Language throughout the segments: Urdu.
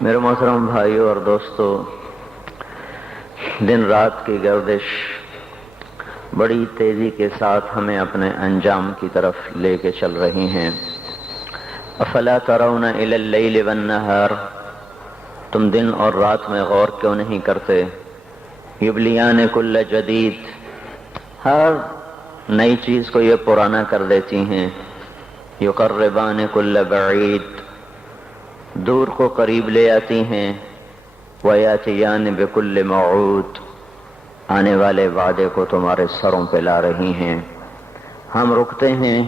میرے محترم بھائیوں اور دوستو، دن رات کی گردش بڑی تیزی کے ساتھ ہمیں اپنے انجام کی طرف لے کے چل رہی ہیں۔ افلا ترون الی اللیل والنہار، تم دن اور رات میں غور کیوں نہیں کرتے؟ یبلیان کل جدید، ہر نئی چیز کو یہ پرانا کر دیتی ہیں۔ یقربان کل بعید، دور کو قریب لے آتی ہیں۔ ویاتیان بکل موعود، آنے والے وعدے کو تمہارے سروں پہ لا رہی ہیں۔ ہم رکتے ہیں،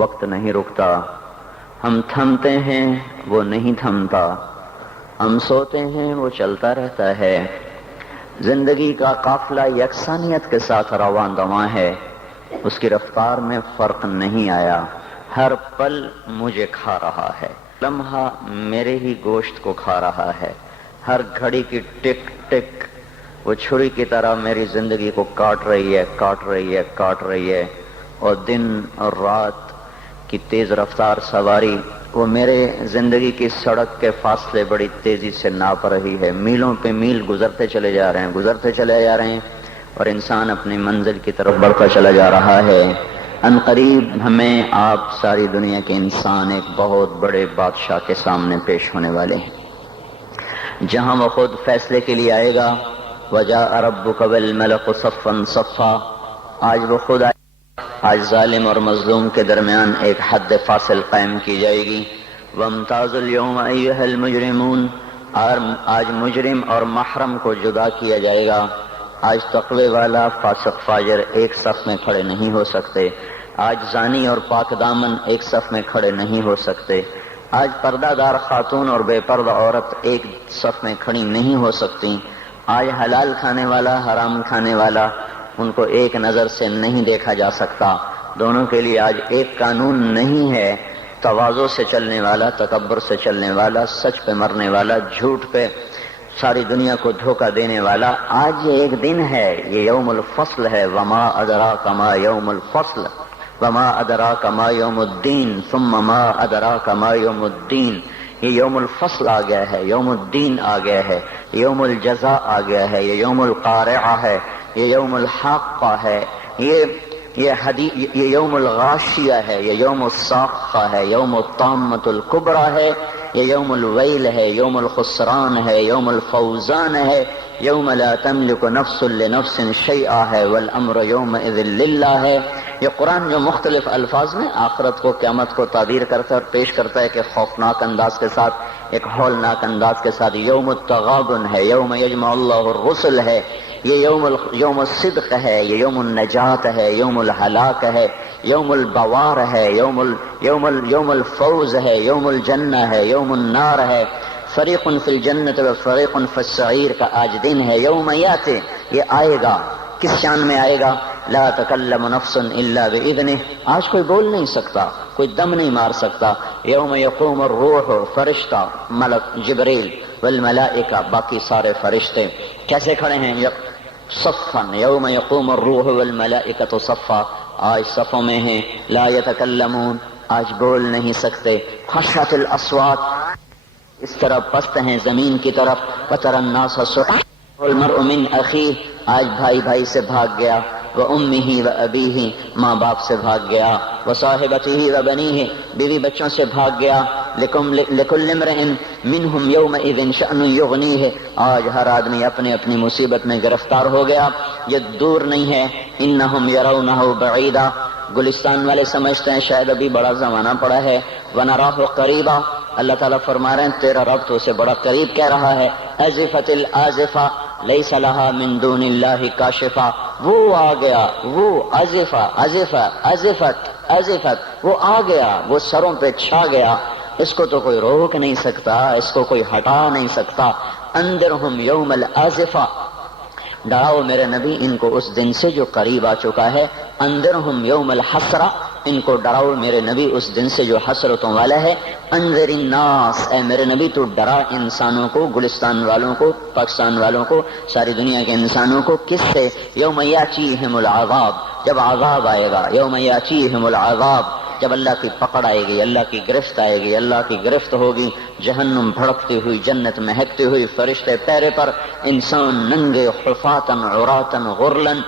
وقت نہیں رکتا۔ ہم تھمتے ہیں، وہ نہیں تھمتا۔ ہم سوتے ہیں، وہ چلتا رہتا ہے۔ زندگی کا قافلہ یکسانیت کے ساتھ رواں دواں ہے، اس کی رفتار میں فرق نہیں آیا۔ ہر پل مجھے کھا رہا ہے، لمحہ میرے ہی گوشت کو کھا رہا ہے۔ ہر گھڑی کی ٹک ٹک وہ چھری کی طرح میری زندگی کو کاٹ رہی ہے، کاٹ رہی ہے، کاٹ رہی ہے۔ اور دن اور رات کی تیز رفتار سواری وہ میرے زندگی کی سڑک کے فاصلے بڑی تیزی سے ناپ رہی ہے۔ میلوں پہ میل گزرتے چلے جا رہے ہیں، گزرتے چلے جا رہے ہیں، اور انسان اپنی منزل کی طرف بڑھتا چلا جا رہا ہے۔ ان قریب ہمیں آپ ساری دنیا کے انسان ایک بہت بڑے بادشاہ کے سامنے پیش ہونے والے ہیں، جہاں وہ خود فیصلے کے لیے آئے گا۔ وجاء ربک والملک صفا صفا، آج وہ خود آئے گا۔ آج ظالم اور مظلوم کے درمیان ایک حد فاصل قائم کی جائے گی۔ وامتازوا اليوم ایھا المجرمون، آج مجرم اور محرم کو جدا کیا جائے گا۔ آج تقوی والا فاسق فاجر ایک صف میں کھڑے نہیں ہو سکتے۔ آج زانی اور پاک دامن ایک صف میں کھڑے نہیں ہو سکتے۔ آج پردہ دار خاتون اور بے پردہ عورت ایک صف میں کھڑی نہیں ہو سکتی۔ آج حلال کھانے والا حرام کھانے والا، ان کو ایک نظر سے نہیں دیکھا جا سکتا۔ دونوں کے لیے آج ایک قانون نہیں ہے۔ تواضع سے چلنے والا، تکبر سے چلنے والا، سچ پہ مرنے والا، جھوٹ پہ ساری دنیا کو دھوکہ دینے والا، آج یہ ایک دن ہے، یہ یوم الفصل ہے۔ وما ادراک ما یوم الفصل وما ادراک ما یوم الدین ثم ما ادراک ما یوم الدین۔ یہ یوم الفصل آ گیا ہے، یوم الدین آ گیا ہے، یوم الجزاء آ گیا ہے، یہ یوم القارعہ ہے، یہ یوم الحاقہ ہے، یہ یوم الغاشیہ ہے، یہ یوم الصاخہ ہے، یوم الطامۃ الکبریٰ ہے، یہ یوم الویل ہے، یوم الخسران ہے، یوم الفوزان ہے، یوم لا تملک نفس لنفس شیئا ہے، والامر یومئذ للہ ہے۔ یہ قرآن جو مختلف الفاظ میں آخرت کو، قیامت کو تعبیر کرتا ہے اور پیش کرتا ہے کہ خوفناک انداز کے ساتھ، ایک ہولناک انداز کے ساتھ۔ یوم التغابن ہے، یوم یجمع اللہ الرسل ہے، یہ یوم الصدق ہے، یہ یوم النجات ہے، یوم الہلاک ہے، یوم البوار ہے، یوم الفوز ہے، یوم الجنہ ہے، یوم النار ہے۔ فریق فی الجنت و فریق فی السعیر کا آج دن ہے۔ یوم یاتی، یہ آئے گا، کس شان میں آئے گا؟ لا تکلم نفس الا باذنہ، آج کوئی بول نہیں سکتا، کوئی دم نہیں مار سکتا۔ یوم یقوم الروح، فرشتہ ملک جبریل والملائکہ، باقی سارے فرشتے کیسے کھڑے ہیں؟ صفا، یوم یقوم الروح والملائکۃ صفا، آج صفوں میں ہیں۔ لا یتکلمون، آج بول نہیں سکتے۔ خشعت الاصوات، اس طرح پست ہیں زمین کی طرف۔ وتری الناس صرعا والمرء من اخیہ، آج بھائی بھائی سے بھاگ گیا۔ وامہ وابیہ، ماں باپ سے بھاگ گیا۔ وصاحبتہ وبنیہ، بیوی بچوں سے بھاگ گیا۔ لکل امرئ منہم یومئذ شأن یغنیہ، آج ہر آدمی اپنی اپنی مصیبت میں گرفتار ہو گیا، یہ دور نہیں ہے۔ انہم یرونہ بعیدا، گلستان والے سمجھتے ہیں شاید ابھی بڑا زمانہ پڑا ہے۔ ونراہ قریبا، اللہ تعالیٰ فرما رہے ہیں تیرا رب تو اسے بڑا قریب کہہ رہا ہے۔ ازفت الازفہ لیس لہا من دون اللہ کاشفہ، وہ آ گیا، وہ ازفت وہ آ گیا، وہ سروں پہ چھا گیا، اس کو تو کوئی روک نہیں سکتا، اس کو کوئی ہٹا نہیں سکتا۔ انذرہم یوم الازفہ، ڈراؤ میرے نبی ان کو اس دن سے جو قریب آ چکا ہے۔ انذرہم یوم الحسرہ، ان کو ڈراؤ میرے نبی اس دن سے جو حسرتوں والا ہے۔ انذر الناس، اے میرے نبی تو ڈرا انسانوں کو، گلستان والوں کو، پاکستان والوں کو، ساری دنیا کے انسانوں کو۔ کس سے؟ یوم یاتیہم العذاب، جب عذاب آئے گا۔ یوم یاتیہم العذاب، جب اللہ کی پکڑ آئے گی، اللہ کی گرفت آئے گی، اللہ کی گرفت ہوگی، جہنم بھڑکتی ہوئی، جنت مہکتی ہوئی، فرشتے پیرے پر، انسان ننگے حفاتن عراتن غرلن،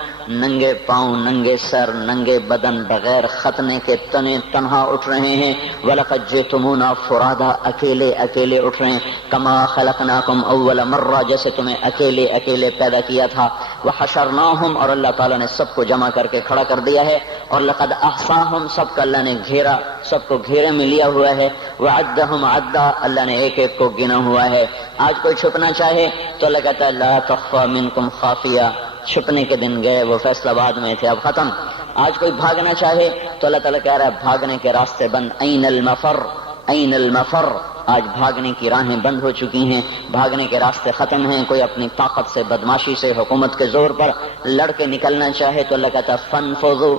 ننگے پاؤں، ننگے سر، ننگے بدن، بغیر ختنے کے تنے تنہا اٹھ رہے ہیں۔ وَلَقَدْ جِئْتُمُونَا فُرَادَىٰ، اکیلے اکیلے اٹھ رہے ہیں۔ کَمَا خَلَقْنَاكُمْ أَوَّلَ مَرَّةٍ، جیسے تمہیں اکیلے اکیلے پیدا کیا تھا۔ وَحَشَرْنَاهُمْ، اور اللہ تعالیٰ نے سب کو جمع کر کے کھڑا کر دیا ہے۔ اور لَقَدْ أَحْصَاهُمْ، سب کا اللہ نے گھیرا، سب کو گھیرے میں لیا ہوا ہے۔ وَعَدَّهُمْ عَدًّا، اللہ نے ایک ایک کو گنا ہوا ہے۔ آج کوئی چھپنا چاہے تو اللہ کہتا ہے لا تخفى منكم خافیہ، چھپنے کے دن گئے، وہ فیصلہ باد میں تھے، اب ختم۔ آج کوئی بھاگنا چاہے تو اللہ تعالیٰ کہہ رہا ہے بھاگنے کے راستے بند، این المفر، این المفر، آج بھاگنے کی راہیں بند ہو چکی ہیں، بھاگنے کے راستے ختم ہیں۔ کوئی اپنی طاقت سے، بدماشی سے، حکومت کے زور پر لڑ کے نکلنا چاہے تو اللہ کہتا ہے فانفذوا،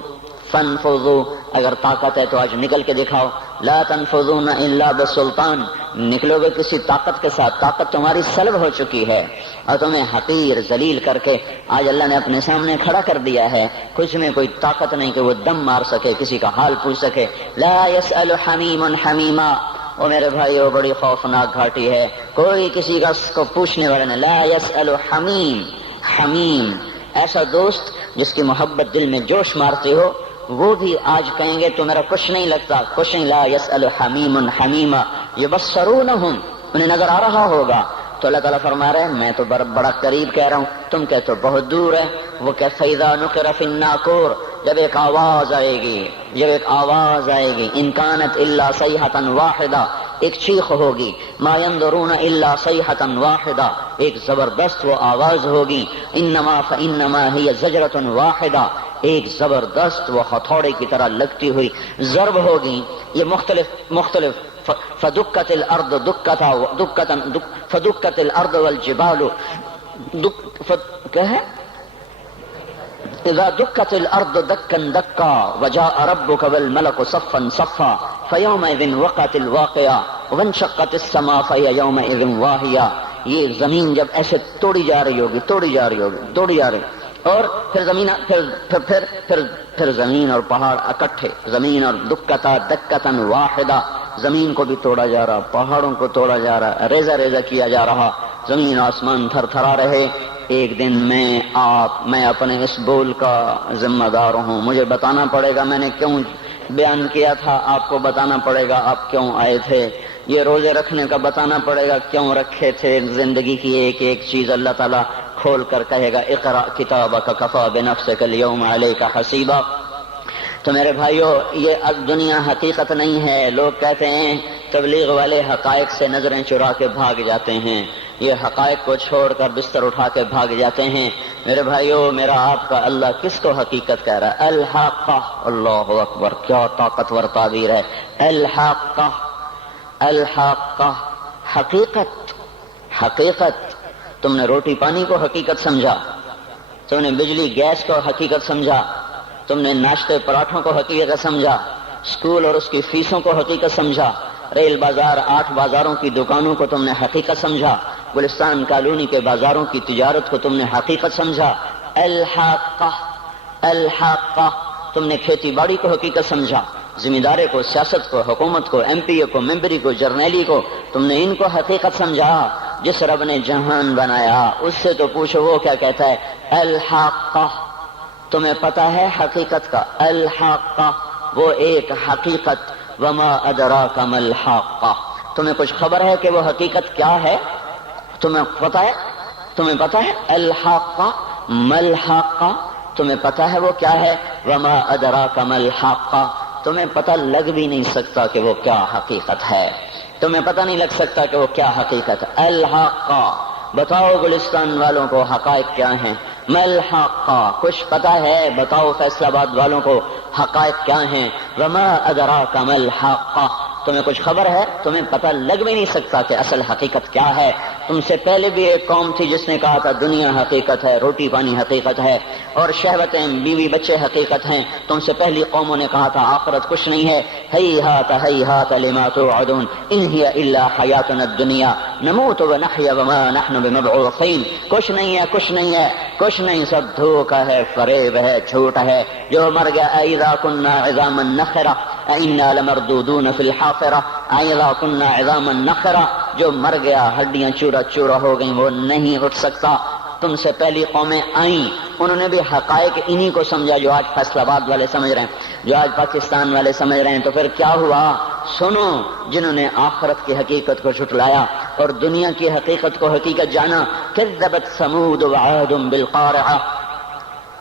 فانفذوا، اگر طاقت ہے تو آج نکل کے دکھاؤ۔ لا تنفذون الا بسلطان، نکلو گے کسی طاقت کے ساتھ، طاقت تمہاری سلب ہو چکی ہے اور تمہیں حقیر ذلیل کر کے آج اللہ نے اپنے سامنے کھڑا کر دیا ہے۔ کچھ میں کوئی طاقت نہیں کہ وہ دم مار سکے، کسی کا حال پوچھ سکے۔ لا يسأل حمیم حمیما، وہ میرے بھائیو بڑی خوفناک گھاٹی ہے، کوئی کسی کا اس کو پوچھنے والا نہیں۔ لا يسأل حمیم، حمیم ایسا دوست جس کی محبت دل میں جوش مارتی ہو، وہ بھی آج کہیں گے تو میرا کچھ نہیں لگتا، کچھ نہیں۔ لا يسأل حمیم حمیما یبصرونہم، انہیں نظر آ رہا ہوگا۔ تو اللہ تعالیٰ فرما رہے ہیں میں تو بڑا قریب کہہ رہا ہوں، تم کہتے ہو بہت دور ہے۔ وہ کہ فَإِذَا نُقِرَ فِي النَّاقُورِ، جب ایک آواز آئے گی، جب ایک آواز آئے گی، إِن كَانَتْ إِلَّا صَيْحَةً وَاحِدَةً، ایک چیخ ہوگی، مَا يَنظُرُونَ إِلَّا صَيْحَةً وَاحِدَةً، ایک زبردست وہ آواز ہوگی، إِنَّمَا فَإِنَّمَا هِيَ زَجْرَةٌ وَاحِدَةٌ، ایک زبردست وہ ہتھوڑے کی طرح لگتی ہوئی ضرب ہوگی۔ یہ مختلف فدکت الارض فدکت الارض والجبال کیا ہے؟ اذا دکت الارض دکا دکا وجاء ربك والملك صفا صفا فيومئذ وقعت الواقعة وانشقت السماء فهي يومئذ واهية، یہ زمین جب ایسے توڑی جا رہی ہوگی، توڑی جا رہی اور پھر زمین اور پہاڑ اکٹھے، زمین اور دکتا واحدہ، زمین کو بھی توڑا جا رہا، پہاڑوں کو توڑا جا رہا، ریزہ ریزہ کیا جا رہا، زمین آسمان تھر تھرا رہے۔ ایک دن میں اپنے اس بول کا ذمہ دار ہوں، مجھے بتانا پڑے گا میں نے کیوں بیان کیا تھا، آپ کو بتانا پڑے گا آپ کیوں آئے تھے، یہ روزے رکھنے کا بتانا پڑے گا کیوں رکھے تھے، زندگی کی ایک ایک چیز اللہ تعالیٰ کھول کر کہے گا اقرأ کتابک کفی بنفسک اليوم علیک حسیبا۔ تو میرے بھائیو یہ دنیا حقیقت نہیں ہے۔ لوگ کہتے ہیں تبلیغ والے حقائق سے نظریں چرا کے بھاگ جاتے ہیں، یہ حقائق کو چھوڑ کر بستر اٹھا کے بھاگ جاتے ہیں۔ میرے بھائیو میرا آپ کا اللہ کس کو حقیقت کہہ رہا ہے؟ الحاقہ، اللہ اکبر، کیا طاقتور تعبیر ہے۔ الحاقہ، الحاقہ، حقیقت، حقیقت۔ تم نے روٹی پانی کو حقیقت سمجھا، تم نے بجلی گیس کو حقیقت سمجھا، تم نے ناشتے پراٹھوں کو حقیقت سمجھا، اسکول اور اس کی فیسوں کو حقیقت سمجھا، ریل بازار 8 بازاروں کی دکانوں کو تم نے حقیقت سمجھا، گلستان کالونی کے بازاروں کی تجارت کو تم نے حقیقت سمجھا۔ الحاقہ، الحاقہ، تم نے کھیتی باڑی کو حقیقت سمجھا، ذمہ داری کو، سیاست کو، حکومت کو، ایم پی اے کو، ممبری کو، جرنیلی کو، تم نے ان کو حقیقت سمجھا۔ جس رب نے جہان بنایا اس سے تو پوچھو وہ کیا کہتا ہے؟ الحاقہ، تمہیں پتا ہے حقیقت کا؟ الحاقہ، وہ ایک حقیقت۔ وما ادراک ما الحاقہ، تمہیں کچھ خبر ہے کہ وہ حقیقت کیا ہے؟ تمہیں پتا ہے؟ تمہیں پتا ہے الحاقہ ما الحاقہ؟ تمہیں پتا ہے وہ کیا ہے؟ وما ادراک ما الحاقہ، تمہیں پتہ لگ بھی نہیں سکتا کہ وہ کیا حقیقت ہے، تمہیں پتہ نہیں لگ سکتا کہ وہ کیا حقیقت ہے۔ الحاقہ، بتاؤ گلستان والوں کو حقائق کیا ہیں؟ ما الحاقہ، کچھ پتہ ہے؟ بتاؤ فیصل آباد والوں کو حقائق کیا ہیں؟ وما ادراک ما الحاقہ، تمہیں کچھ خبر ہے؟ تمہیں پتہ لگ بھی نہیں سکتا کہ اصل حقیقت کیا ہے۔ تم سے پہلے بھی ایک قوم تھی جس نے کہا تھا دنیا حقیقت ہے، روٹی پانی حقیقت ہے، اور شہوتیں، بیوی بچے حقیقت ہیں۔ تم سے پہلی قوموں نے کہا تھا آخرت کچھ نہیں ہے۔ ہیہات ہیہات لما توعدون ان ہی الا حیاتنا الدنیا نموت ونحیا وما نحن بمبعوثین، کچھ نہیں ہے، کچھ نہیں ہے، کچھ نہیں، سب دھوکہ ہے، فریب ہے، جھوٹ ہے۔ جو مر گیا اذا کنا عظاما نخرہ، انا لمردودون فی الحافرہ اذا كنا عظاما نخرہ، جو مر گیا ہڈیاں چورا چورا ہو گئیں وہ نہیں اٹھ سکتا۔ تم سے پہلی قومیں آئیں، انہوں نے بھی حقائق انہی کو سمجھا جو آج فیصل آباد والے سمجھ رہے ہیں، جو آج پاکستان والے سمجھ رہے ہیں۔ تو پھر کیا ہوا؟ سنو، جنہوں نے آخرت کی حقیقت کو جھٹلایا اور دنیا کی حقیقت کو حقیقت جانا، کذبت ثمود وعاد بالقارعہ،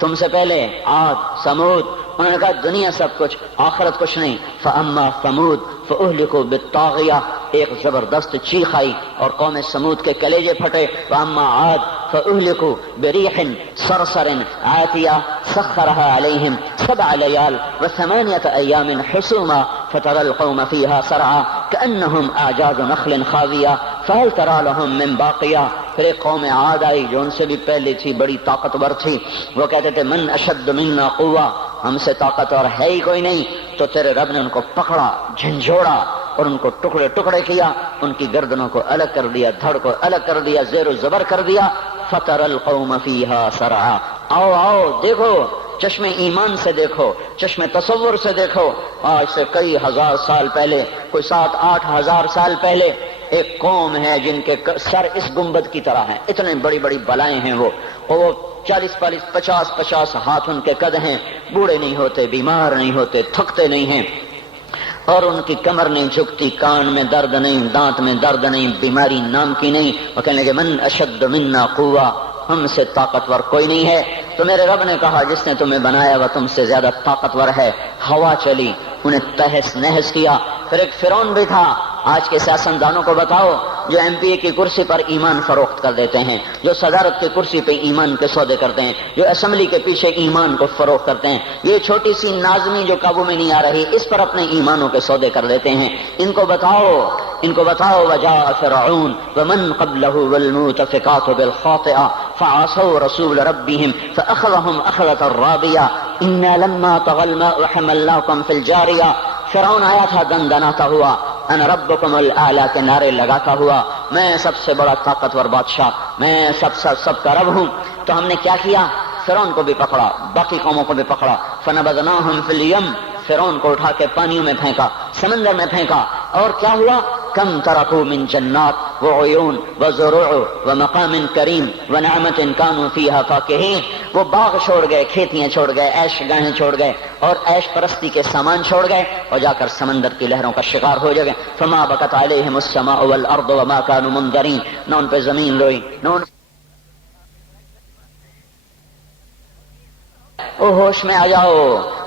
تم سے پہلے عاد سمود، انہوں نے کہا دنیا سب کچھ آخرت کچھ نہیں۔ فاما ثمود فاہلکوا بالطاغیہ، ایک زبردست چیخ آئی اور قوم سمود کے کلیجے پھٹے۔ واما عاد فاہلکوا بریح صرصر عاتیہ سخرها علیہم 7 لیال و8 ایام حسوما فترى القوم فيها سرعا كأنهم اعجاز نخل خاویہ فهل ترى لهم من باقیہ۔ پھر ایک قوم عاد آئی جو ان سے بھی پہلے تھی، بڑی طاقتور تھی، وہ کہتے تھے من اشد منا قوہ، ہم سے طاقتور ہے ہی کوئی نہیں۔ تو تیرے رب نے ان کو پکڑا، جھنجھوڑا اور ان کو ٹکڑے ٹکڑے کیا، ان کی گردنوں کو الگ کر دیا، دھڑ کو الگ کر دیا، زیر و زبر کر دیا۔ فَتَرَى الْقَوْمَ فِيهَا سَرْعًا، آؤ آؤ دیکھو، چشمے ایمان سے دیکھو، چشمے تصور سے دیکھو۔ آج سے کئی ہزار سال پہلے، کوئی 7-8 ہزار سال پہلے ایک قوم ہے جن کے سر اس گنبد کی طرح ہیں، اتنے بڑی بڑی بلائیں ہیں وہ 40 50 ہاتھ ان کے قد ہیں، بوڑھے نہیں ہوتے، بیمار نہیں ہوتے، تھکتے نہیں ہیں، اور ان کی کمر نہیں جھکتی، کان میں درد نہیں، دانت میں درد نہیں، بیماری نام کی نہیں۔ وہ کہنے لگے من اشد منا قوہ، ہم سے طاقتور کوئی نہیں ہے۔ تو میرے رب نے کہا جس نے تمہیں بنایا وہ تم سے زیادہ طاقتور ہے۔ ہوا چلی، انہیں تہس نہس کیا۔ پھر ایک فرعون بھی تھا۔ آج کے سیاستدانوں کو بتاؤ جو ایم پی اے کی کرسی پر ایمان فروخت کر دیتے ہیں، جو صدارت کی کرسی پہ ایمان کے سودے کرتے ہیں، جو اسمبلی کے پیچھے ایمان کو فروخت کرتے ہیں، یہ چھوٹی سی نازنی جو قابو میں نہیں آ رہی، اس پر اپنے ایمانوں کے سودے کر دیتے ہیں۔ ان کو بتاؤ وجاء فرعون ومن قبلہ والمؤتفقات بالخاطئہ فعصوا رسول ربهم فأخذهم أخذة رابیہ انا لما طغى الماء حملناكم في الجاریہ۔ فرعون آیا تھا دندناتا ہوا، انا ربکم الاعلی کے نعرے لگاتا ہوا، میں سب سے بڑا طاقتور بادشاہ، میں سب کا رب ہوں۔ تو ہم نے کیا کیا؟ فرعون کو بھی پکڑا، باقی قوموں کو بھی پکڑا۔ فنبذناہم فی الیم، فرعون کو اٹھا کے پانیوں میں پھینکا، سمندر میں پھینکا، اور کیا ہوا؟ کم ترکوا من جنات وعیون وزروع ومقام کریم ونعمت کانوا فیہا فاکہین، وہ باغ چھوڑ گئے، کھیتیاں چھوڑ گئے، عیش گاہیں چھوڑ گئے اور عیش پرستی کے سامان چھوڑ گئے، اور جا کر سمندر کی لہروں کا شکار ہو گئے۔ فما بکت علیہم السماء والارض وما کانوا منظرین، نہ ان پہ زمین روئی، نہ ان او ہوش میں آ جاؤ،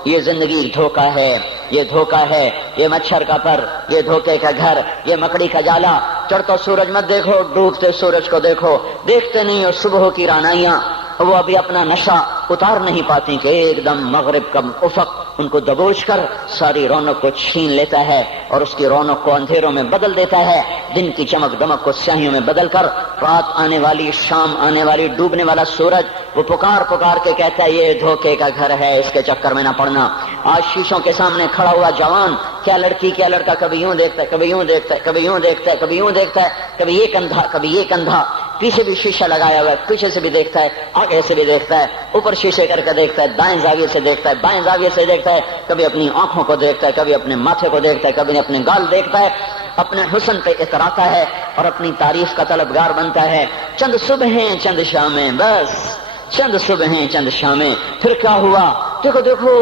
یہ زندگی دھوکہ ہے، یہ دھوکہ ہے، یہ مچھر کا پر، یہ دھوکے کا گھر، یہ مکڑی کا جالا۔ چڑھتا سورج مت دیکھو، ڈوبتے سورج کو دیکھو، دیکھتے نہیں ہو صبح کی رانائیاں، وہ ابھی اپنا نشہ اتار نہیں پاتی کہ ایک دم مغرب کا افق ان کو دبوچ کر ساری رونق کو چھین لیتا ہے اور اس کی رونق کو اندھیروں میں بدل دیتا ہے، دن کی چمک دمک کو سیاہیوں میں بدل کر رات آنے والی، شام آنے والی، ڈوبنے والا سورج وہ پکار پکار کے کہتا ہے یہ دھوکے کا گھر ہے، اس کے چکر میں نہ پڑنا۔ آج شیشوں کے سامنے کھڑا ہوا جوان، کیا لڑکی کیا لڑکا، کبھی یوں دیکھتا ہے، کبھی یوں دیکھتا ہے، کبھی یوں دیکھتا ہے، کبھی یوں دیکھتا ہے، کبھی یہ کندھا، کبھی یہ کندھا، پیچھے بھی شیشہ لگایا ہوا ہے، پیچھے سے بھی دیکھتا ہے، آگے سے بھی دیکھتا ہے، اوپر شیشے کر کے دیکھتا ہے، دائیں زاویے سے دیکھتا ہے، بائیں زاویے سے دیکھتا ہے، کبھی اپنی آنکھوں کو دیکھتا ہے، کبھی اپنے ماتھے کو دیکھتا ہے، کبھی اپنے گال دیکھتا ہے، اپنے حسن پہ اتراتا ہے اور اپنی تعریف کا طلبگار بنتا ہے۔ چند صبحیں چند شامیں، بس چند صبحیں چند شامیں۔ پھر کیا ہوا؟ دیکھو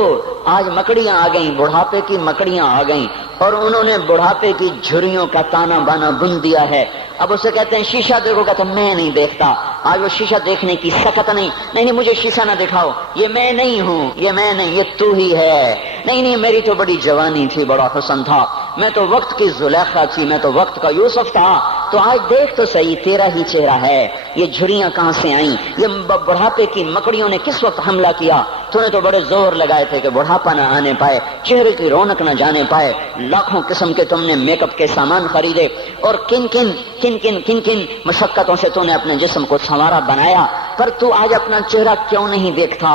آج مکڑیاں آ گئیں، بڑھاپے کی مکڑیاں آ گئیں اور انہوں نے بڑھاپے کی جھریوں کا تانا بانا بن دیا ہے۔ اب اسے کہتے ہیں شیشہ دیکھو، کہتا میں نہیں دیکھتا۔ آج وہ شیشہ دیکھنے کی سکت نہیں مجھے شیشہ نہ دکھاؤ، یہ میں نہیں ہوں، یہ میں نہیں، یہ تو ہی ہے۔ نہیں میری تو بڑی جوانی تھی، بڑا حسن تھا، میں تو وقت کی زلیخا تھی، میں تو وقت کا یوسف تھا۔ تو آج دیکھ تو صحیح، تیرا ہی چہرہ ہے، یہ جھریاں کہاں سے آئیں؟ یہ بڑھاپے کی مکڑیوں نے کس وقت حملہ کیا؟ تو نے تو بڑے زور لگائے تھے کہ بڑھاپا نہ آنے پائے، چہرے کی رونق نہ جانے پائے، لاکھوں قسم کے تم نے میک اپ کے سامان خریدے اور کن کن مشقتوں سے تو نے اپنے جسم کو سنوارا بنایا، پر تو آج اپنا چہرہ کیوں نہیں دیکھتا؟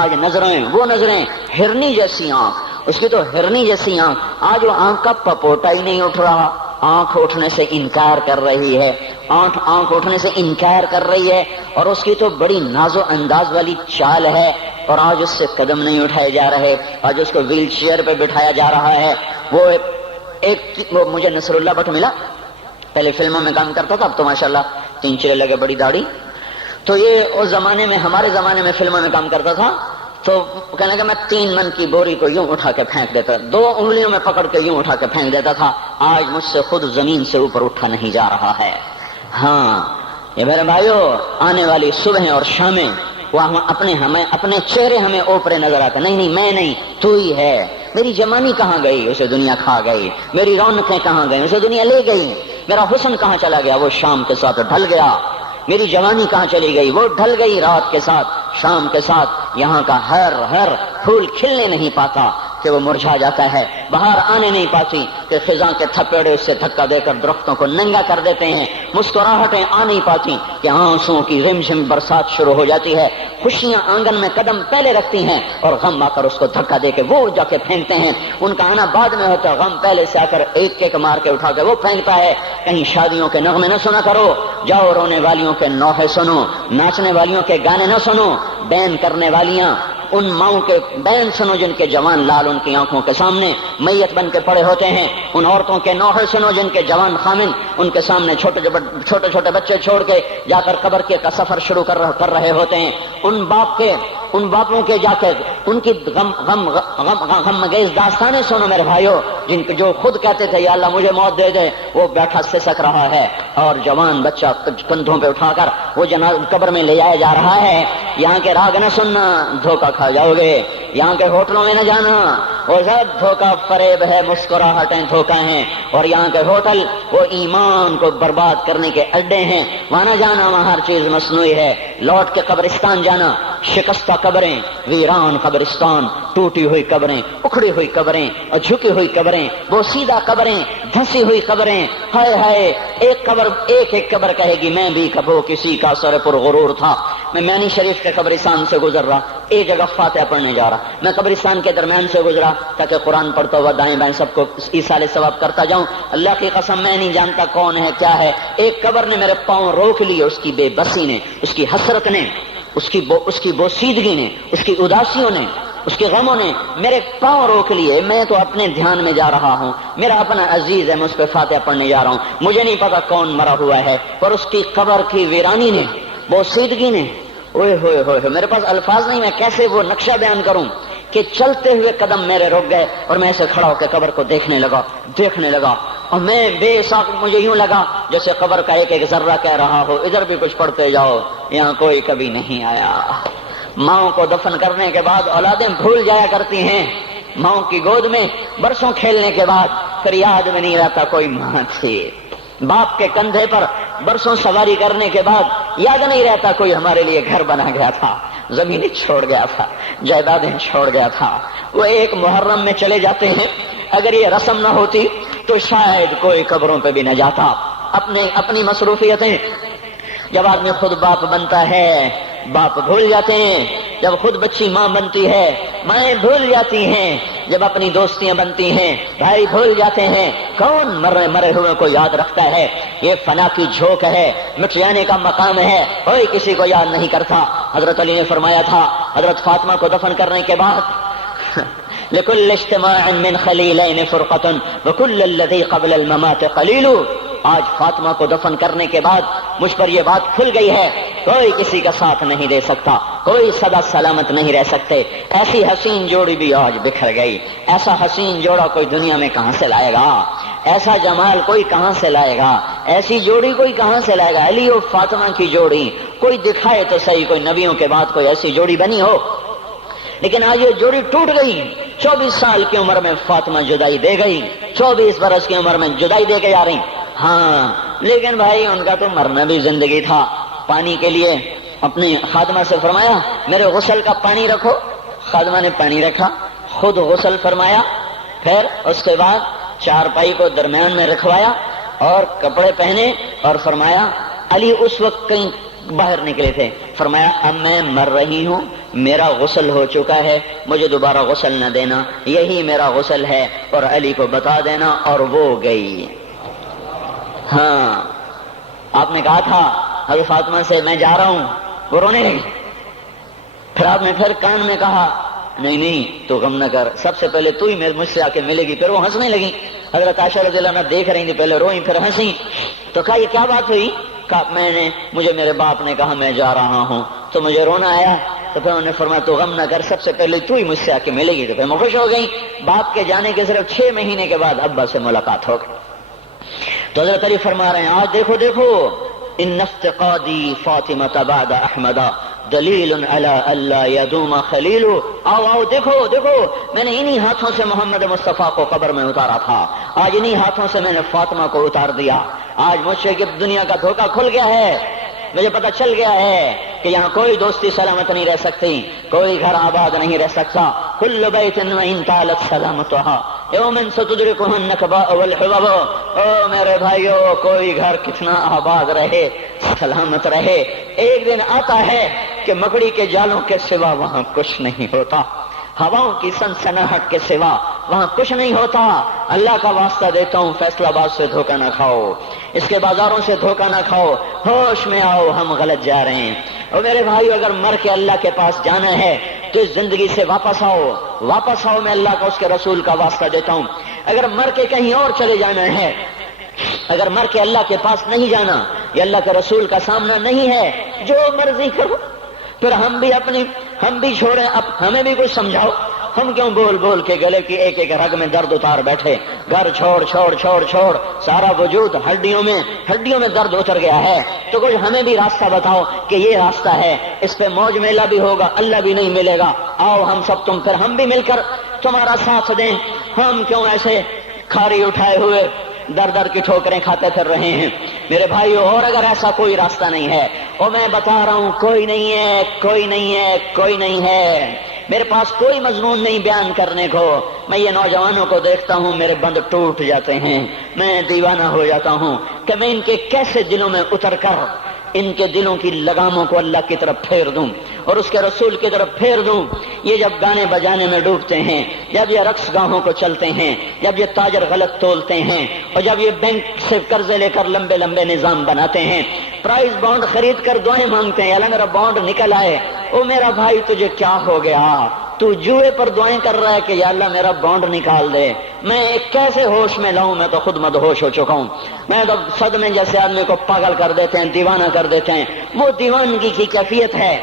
آج نظریں، وہ نظریں، ہرنی جیسی آنکھ، اس کی تو ہرنی جیسی آنکھ، آج وہ آنکھ کا پپوٹا ہی نہیں اٹھ رہا، آنکھ اٹھنے سے انکار کر رہی ہے، آنکھ اٹھنے سے انکار کر رہی ہے، اور اس کی تو بڑی ناز و انداز والی چال ہے، اور آج اس سے قدم نہیں اٹھائے جا رہے، آج اس کو ویل چیئر پہ بٹھایا جا رہا ہے۔ وہ مجھے نصر اللہ بٹ ملا، پہلے فلموں میں کام کرتا تھا، اب تو ماشاءاللہ 3 چیرے لگے، بڑی داڑھی۔ تو یہ اس زمانے میں، ہمارے زمانے میں فلموں میں کام کرتا تھا، تو کہنے لگا میں 3 من کی بوری کو یوں اٹھا کے پھینک دیتا، 2 انگلیوں میں پکڑ کے یوں اٹھا کے پھینک دیتا تھا، آج مجھ سے خود زمین سے اوپر اٹھا نہیں جا رہا ہے۔ ہاں یہ میرے بھائیو، آنے والی صبح اور شامیں وہاں اپنے چہرے ہمیں اوپرے نظر آتے، نہیں میں نہیں، تو ہی ہے۔ میری جوانی کہاں گئی؟ اسے دنیا کھا گئی۔ میری رونقیں کہاں گئی؟ اسے دنیا لے گئی۔ میرا حسن کہاں چلا گیا؟ وہ شام کے ساتھ ڈھل گیا۔ میری جوانی کہاں چلی گئی؟ وہ ڈھل گئی رات کے ساتھ، شام کے ساتھ۔ یہاں کا ہر پھول کھلنے نہیں پاتا کہ وہ مرجھا جاتا ہے، بہار آنے نہیں پاتی کہ خزاں کے تھپیڑے اس سے دھکا دے کر درختوں کو ننگا کر دیتے ہیں، مسکراہٹیں آ نہیں پاتی کہ آنسوؤں کی رم جھم برسات شروع ہو جاتی ہے، خوشیاں آنگن میں قدم پہلے رکھتی ہیں اور غم آ کر اس کو دھکا دے کے وہ جا کے پھینکتے ہیں۔ ان کا آنا بعد میں ہوتا ہے، غم پہلے سے آ کر ایک مار کے اٹھا کے وہ پھینکتا ہے۔ کہیں شادیوں کے نغمے نہ سنا کرو، جاؤ رونے والیوں کے نوحے سنو، ناچنے والیوں کے گانے نہ سنو، بین کرنے والیاں ان ماؤں کے بین سنو جن کے جوان لال ان کی آنکھوں کے سامنے میت بن کے پڑے ہوتے ہیں، ان عورتوں کے نوحے سنو جن کے جوان خامن ان کے سامنے چھوٹے چھوٹے بچے چھوڑ کے جا کر قبر کے کا سفر شروع کر رہے ہوتے ہیں، ان باپوں کے جا کے ان کی غم گیز داستانیں سنو میرے بھائیو، جو خود کہتے تھے یا اللہ مجھے موت دے دے، وہ بیٹھا سسک رہا ہے اور جوان بچہ کندھوں پہ اٹھا کر وہ قبر میں لے جایا جا رہا ہے۔ یہاں کے راگ نہ سننا، دھوکہ کھا جاؤ گے۔ یہاں کے ہوٹلوں میں نہ جانا، وہ سب دھوکہ فریب ہے، مسکراہٹیں دھوکہ ہیں۔ اور یہاں کے ہوٹل وہ ایمان کو برباد کرنے کے اڈے ہیں، وہاں نہ جانا، وہاں ہر چیز مصنوعی ہے۔ لوٹ کے قبرستان جانا، شکستہ قبریں، ویران قبرستان، ٹوٹی ہوئی قبریں، اکھڑی ہوئی قبریں اور جھکی ہوئی قبریں، بوسیدہ قبریں، دھنسی ہوئی قبریں، ہائے ہائے، ایک قبر کہے گی میں بھی کبھی کسی کا سر پر غرور تھا۔ میں میانی شریف کے قبرستان سے گزر رہا، ایک جگہ فاتحہ پڑھنے جا رہا، میں قبرستان کے درمیان سے گزرا تاکہ قرآن پڑھتا ہوا دائیں بائیں سب کو ایصال ثواب کرتا جاؤں۔ اللہ کی قسم میں نہیں جانتا کون ہے کیا ہے، ایک قبر نے میرے پاؤں روک لیے، اس کی بے بسی نے، اس کی حسرت نے، اس کی بوسیدگی نے، اس کی اداسیوں نے، اس کے غموں نے میرے پاؤں روک لیے۔ میں تو اپنے دھیان میں جا رہا ہوں، میرا اپنا عزیز ہے، میں اس پہ فاتحہ پڑھنے جا رہا ہوں، مجھے نہیں پتا کون مرا ہوا ہے، پر اس کی قبر کی ویرانی نے، بوسیدگی نے، اوئے ہوئے ہوئے، میرے پاس الفاظ نہیں، میں کیسے وہ نقشہ بیان کروں کہ چلتے ہوئے قدم میرے رک گئے اور میں ایسے کھڑا ہو کے قبر کو دیکھنے لگا اور میں بے ساکھ، مجھے یوں لگا جیسے قبر کا ایک ذرہ کہہ رہا ہو ادھر بھی کچھ پڑھتے جاؤ، یہاں کوئی کبھی نہیں آیا۔ ماؤں کو دفن کرنے کے بعد اولادیں بھول جایا کرتی ہیں، ماؤں کی گود میں برسوں کھیلنے کے بعد پھر یاد میں نہیں رہتا کوئی ماں تھی، باپ کے کندھے پر برسوں سواری کرنے کے بعد یاد نہیں رہتا کوئی ہمارے لیے گھر بنا گیا تھا، زمینیں چھوڑ گیا تھا، جائیدادیں چھوڑ گیا تھا۔ وہ ایک محرم میں چلے جاتے ہیں، اگر یہ رسم نہ ہوتی تو شاید کوئی قبروں پہ بھی نہ جاتا۔ اپنی مصروفیتیں، جب آدمی خود باپ بنتا ہے باپ بھول جاتے ہیں، جب خود بچی ماں بنتی ہے مائیں بھول جاتی ہیں، جب اپنی دوستیاں بنتی ہیں بھائی بھول جاتے ہیں۔ کون مرے ہوئے کو یاد رکھتا ہے؟ یہ فنا کی جھوک ہے، مٹ جانے کا مقام ہے، کوئی کسی کو یاد نہیں کرتا۔ حضرت علی نے فرمایا تھا حضرت فاطمہ کو دفن کرنے کے بعد لكل اجتماع من خليلين فرقة وكل الذي قبل الممات قليل۔ آج فاطمہ کو دفن کرنے کے بعد مجھ پر یہ بات کھل گئی ہے، کوئی کسی کا ساتھ نہیں دے سکتا، کوئی سدا سلامت نہیں رہ سکتے۔ ایسی حسین جوڑی بھی آج بکھر گئی، ایسا حسین جوڑا کوئی دنیا میں کہاں سے لائے گا، ایسا جمال کوئی کہاں سے لائے گا، ایسی جوڑی کوئی کہاں سے لائے گا۔ علی اور فاطمہ کی جوڑی کوئی دکھائے تو صحیح، کوئی نبیوں کے بعد کوئی ایسی جوڑی بنی ہو، لیکن آج یہ جوڑی ٹوٹ گئی۔ 24 سال کی عمر میں فاطمہ جدائی دے گئی، 24 برس کی عمر میں جدائی دے کے جا رہی۔ ہاں لیکن بھائی ان کا تو مرنا بھی زندگی تھا۔ پانی کے لیے اپنی خادمہ سے فرمایا میرے غسل کا پانی رکھو، خادمہ نے پانی رکھا، خود غسل فرمایا، پھر اس کے بعد چارپائی کو درمیان میں رکھوایا اور کپڑے پہنے اور فرمایا، علی اس وقت کہیں باہر نکلے تھے، فرمایا اب میں مر رہی ہوں، میرا غسل ہو چکا ہے، مجھے دوبارہ غسل نہ دینا، یہی میرا غسل ہے اور علی کو بتا دینا، اور وہ گئی۔ ہاں آپ نے کہا تھا حضرت فاطمہ سے میں جا رہا ہوں، وہ رونے لگی، پھر آپ نے پھر کان میں کہا نہیں نہیں تو غم نہ کر، سب سے پہلے تو ہی مجھ سے آ کے ملے گی۔ پھر وہ ہنسنے لگی، حضرت عائشہ رضی اللہ عنہا دیکھ رہی تھی، پہلے روئی پھر ہنسی۔ تو کہا یہ کیا بات ہوئی؟ کہا مجھے میرے باپ نے کہا میں جا رہا ہوں تو مجھے رونا آیا، تو پھر انہوں نے فرمایا تو غم نہ کر، سب سے پہلے تو ہی مجھ سے آ کے ملے گی۔ تو پھر میں خوش ہو گئی۔ باپ کے جانے کے صرف 6 مہینے کے بعد ابا سے ملاقات ہو گئی۔ تو حضرت علی فرما رہے ہیں آج دیکھو دیکھو ان افتقادی فاطمہ بعد احمد دلیل علی اللہ یدوم خلیل، آؤ آؤ دیکھو دیکھو میں نے انہی ہاتھوں سے محمد مصطفیٰ کو قبر میں اتارا تھا، آج انہی ہاتھوں سے میں نے فاطمہ کو اتار دیا۔ آج مجھ سے کہ دنیا کا دھوکہ کھل گیا ہے، مجھے پتہ چل گیا ہے کہ یہاں کوئی دوستی سلامت نہیں رہ سکتی، کوئی گھر آباد نہیں رہ سکتا۔ کل بیت وإن طالت سلامتها یوم ستدرکہ النکباء والحبب، او میرے بھائیو کوئی گھر کتنا آباد رہے سلامت رہے، ایک دن آتا ہے کہ مکڑی کے جالوں کے سوا وہاں کچھ نہیں ہوتا، ہواؤں کی سنسناہٹ کے سوا وہاں کچھ نہیں ہوتا۔ اللہ کا واسطہ دیتا ہوں فیصلہ آباد سے دھوکہ نہ کھاؤ، اس کے بازاروں سے دھوکہ نہ کھاؤ، ہوش میں آؤ ہم غلط جا رہے ہیں۔ اور میرے بھائیو اگر مر کے اللہ کے پاس جانا ہے تو اس زندگی سے واپس آؤ، واپس آؤ، میں اللہ کا اس کے رسول کا واسطہ دیتا ہوں۔ اگر مر کے کہیں اور چلے جانا ہے، اگر مر کے اللہ کے پاس نہیں جانا یا اللہ کے رسول کا سامنا نہیں ہے، جو مرضی کرو، پھر ہم بھی چھوڑیں، اب ہمیں بھی کچھ سمجھاؤ، ہم کیوں بول بول کے گلے کی ایک ایک رگ میں درد اتار بیٹھے، گھر چھوڑ چھوڑ چھوڑ چھوڑ، سارا وجود ہڈیوں میں درد اتر گیا ہے، تو کچھ ہمیں بھی راستہ بتاؤ کہ یہ راستہ ہے، اس پہ موج میلہ بھی ہوگا، اللہ بھی نہیں ملے گا، آؤ ہم سب تم پھر ہم بھی مل کر تمہارا ساتھ دیں، ہم کیوں ایسے کھاری اٹھائے ہوئے در در کی ٹھوکریں کھاتے پھر رہے ہیں۔ میرے بھائیو اور اگر ایسا کوئی راستہ نہیں ہے، اور میں بتا رہا ہوں کوئی نہیں ہے، کوئی نہیں ہے، کوئی نہیں ہے، میرے پاس کوئی مضمون نہیں بیان کرنے کو، میں یہ نوجوانوں کو دیکھتا ہوں میرے بند ٹوٹ جاتے ہیں، میں دیوانہ ہو جاتا ہوں کہ میں ان کے کیسے دلوں میں اتر کر ان کے دلوں کی لگاموں کو اللہ کی طرف پھیر دوں اور اس کے رسول کی طرف پھیر دوں۔ یہ جب گانے بجانے میں ڈوبتے ہیں، جب یہ رقص گاہوں کو چلتے ہیں، جب یہ تاجر غلط تولتے ہیں، اور جب یہ بینک سے قرضے لے کر لمبے لمبے نظام بناتے ہیں، پرائز بانڈ خرید کر دعائیں مانگتے ہیں اللہ میرا بانڈ نکل آئے، او میرا بھائی تجھے کیا ہو گیا؟ تو جوئے پر دعائیں کر رہا ہے کہ یا اللہ میرا بانڈ نکال دے، میں کیسے ہوش میں لاؤں؟ میں تو خود مدہوش ہو چکا ہوں، میں تو صدمے جیسے آدمی کو پاگل کر دیتے ہیں، دیوانہ کر دیتے ہیں۔ وہ دیوانگی کی کیفیت ہے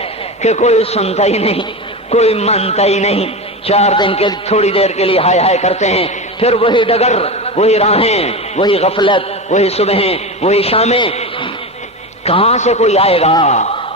کہ کوئی سنتا ہی نہیں، کوئی مانتا ہی نہیں، 4 دن کے تھوڑی دیر کے لیے ہائے ہائے کرتے ہیں، پھر وہی ڈگر، وہی راہیں، وہی غفلت، وہی صبحیں، وہی شامیں۔ کہاں سے کوئی آئے گا؟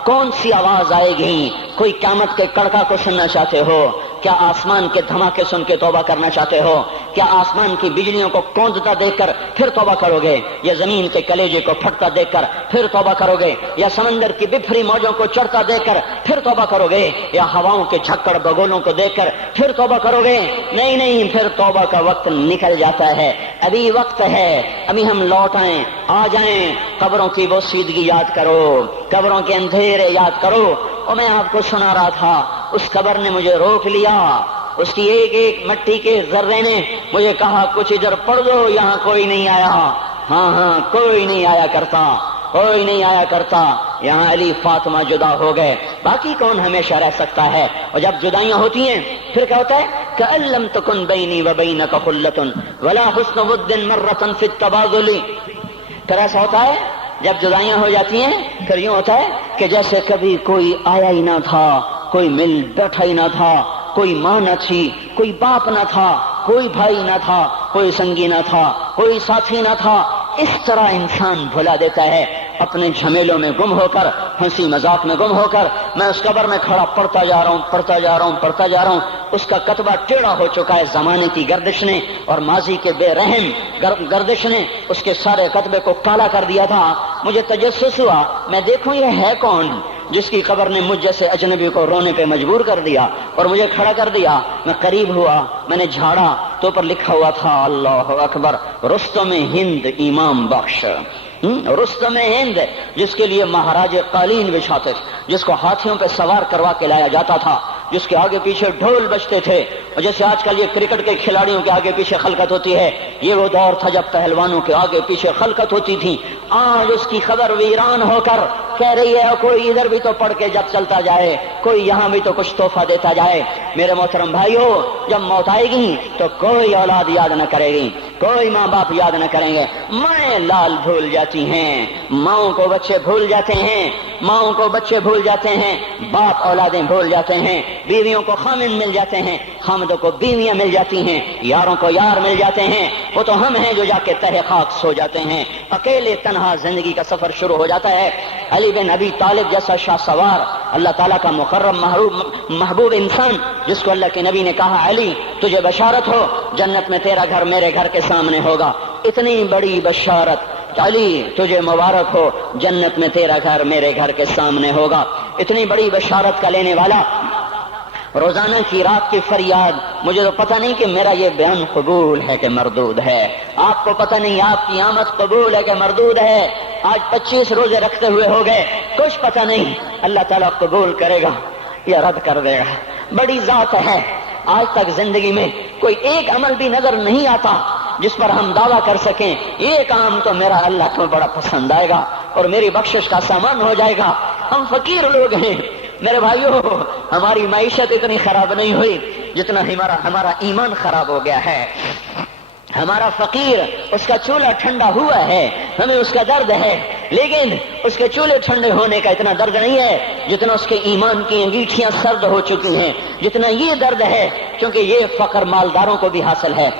کون سی آواز آئے گی؟ کوئی قیامت کے کڑکا کو سننا چاہتے ہو؟ کیا آسمان کے دھماکے سن کے توبہ کرنا چاہتے ہو؟ کیا آسمان کی بجلیوں کو کونجتا دیکھ کر پھر توبہ کرو گے؟ یا زمین کے کلیجے کو پھٹتا دیکھ کر پھر توبہ کرو گے؟ یا سمندر کی بفری موجوں کو چڑھتا دیکھ کر پھر توبہ کرو گے؟ یا ہواؤں کے جھکڑ بگولوں کو دیکھ کر پھر توبہ کرو گے؟ نہیں نہیں، پھر توبہ کا وقت نکل جاتا ہے، ابھی وقت ہے، ابھی ہم لوٹ آئیں، آ جائیں، قبروں کی وہ سیدگی یاد کرو، قبروں کے اندھیرے یاد کرو۔ اور میں آپ کو سنا رہا تھا، اس قبر نے مجھے روک لیا، اس کی ایک ایک مٹی کے ذرے نے مجھے کہا کچھ ادھر پڑھ دو، یہاں کوئی نہیں آیا۔ ہاں کوئی نہیں آیا کرتا، کوئی نہیں آیا کرتا، یہاں علی فاطمہ جدا ہو گئے، باقی کون ہمیشہ رہ سکتا ہے؟ اور جب جدائیاں ہوتی ہیں پھر کیا ہوتا ہے؟ کأن لم تکن بینی وبینک خلۃ ولا حسن ود مرۃ فی التبادل۔ پھر ایسا ہوتا ہے جب جدائیاں ہو جاتی ہیں پھر یوں ہوتا ہے کہ جیسے کبھی کوئی آیا ہی نہ تھا، کوئی مل بیٹھا ہی نہ تھا، کوئی ماں نہ تھی، کوئی باپ نہ تھا، کوئی بھائی نہ تھا، کوئی سنگی نہ تھا، کوئی ساتھی نہ تھا۔ اس طرح انسان بھلا دیتا ہے اپنے جھمیلوں میں گم ہو کر، ہنسی مذاق میں گم ہو کر۔ میں اس قبر میں کھڑا پڑھتا جا رہا ہوں، پڑھتا جا رہا ہوں، پڑھتا جا رہا ہوں، اس کا کتبہ ٹیڑھا ہو چکا ہے، زمانے کی گردش نے اور ماضی کے بے رحم گردش نے اس کے سارے کتبے کو کالا کر دیا تھا۔ مجھے تجسس ہوا، میں دیکھوں یہ ہے کون جس کی قبر نے مجھ جیسے اجنبی کو رونے پہ مجبور کر دیا اور مجھے کھڑا کر دیا۔ میں قریب ہوا، میں نے جھاڑا تو پر لکھا ہوا تھا اللہ اکبر، رستم ہند امام بخش۔ رستم ہند جس کے لیے مہاراج قالین بچھاتے، جس کو ہاتھیوں پہ سوار کروا کے لایا جاتا تھا، جس کے آگے پیچھے ڈھول بجتے تھے، اور جیسے آج کل یہ کرکٹ کے کھلاڑیوں کے آگے پیچھے خلقت ہوتی ہے، یہ وہ دور تھا جب پہلوانوں کے آگے پیچھے خلقت ہوتی تھی۔ آج اس کی خبر ویران ہو کر کہہ رہی ہے کوئی ادھر بھی تو پڑھ کے جب چلتا جائے، کوئی یہاں بھی تو کچھ تحفہ دیتا جائے۔ میرے محترم بھائیو، جب موت آئے گی تو کوئی اولاد یاد نہ کرے گی، کوئی ماں باپ یاد نہ کریں گے، مائیں لال بھول جاتی ہیں، ماؤں کو بچے بھول جاتے ہیں، ماؤں کو بچے بھول جاتے ہیں، باپ اولادیں بھول جاتے ہیں، بیویوں کو خامن مل جاتے ہیں، خامدوں کو بیویاں مل جاتی ہیں، یاروں کو یار مل جاتے ہیں، وہ تو ہم ہیں جو جا کے تہہ خاک سو جاتے ہیں، اکیلے تنہا زندگی کا سفر شروع ہو جاتا ہے۔ علی بن ابی طالب جیسا شاہ سوار، اللہ تعالیٰ کا مقرب محبوب انسان، جس کو اللہ کے نبی نے کہا علی تجھے بشارت ہو، جنت میں تیرا گھر میرے گھر کے سامنے ہوگا، اتنی بڑی بشارت، علی تجھے مبارک ہو، جنت میں تیرا گھر میرے گھر کے سامنے ہوگا، اتنی بڑی بشارت کا لینے والا، روزانہ کی رات کی فریاد، مجھے تو پتہ نہیں کہ میرا یہ بیان قبول ہے کہ مردود ہے، آپ کو پتہ نہیں آپ کی آمد قبول ہے کہ مردود ہے، آج 25 روزے رکھتے ہوئے ہو گئے، کچھ پتہ نہیں اللہ تعالیٰ قبول کرے گا یا رد کر دے گا، بڑی ذات ہے۔ آج تک زندگی میں کوئی ایک عمل بھی نظر نہیں آتا جس پر ہم دعویٰ کر سکیں یہ کام تو میرا اللہ کو بڑا پسند آئے گا اور میری بخشش کا سامان ہو جائے گا۔ ہم فقیر لوگ ہیں میرے بھائیوں، ہماری معیشت اتنی خراب نہیں ہوئی جتنا ہمارا ایمان خراب ہو گیا ہے۔ ہمارا فقیر، اس کا چولہا ٹھنڈا ہوا ہے، ہمیں اس کا درد ہے، لیکن اس کے چولہے ٹھنڈے ہونے کا اتنا درد نہیں ہے جتنا اس کے ایمان کی انگیٹھیاں سرد ہو چکی ہیں، جتنا یہ درد ہے، کیونکہ یہ فقر مالداروں کو بھی حاصل ہے،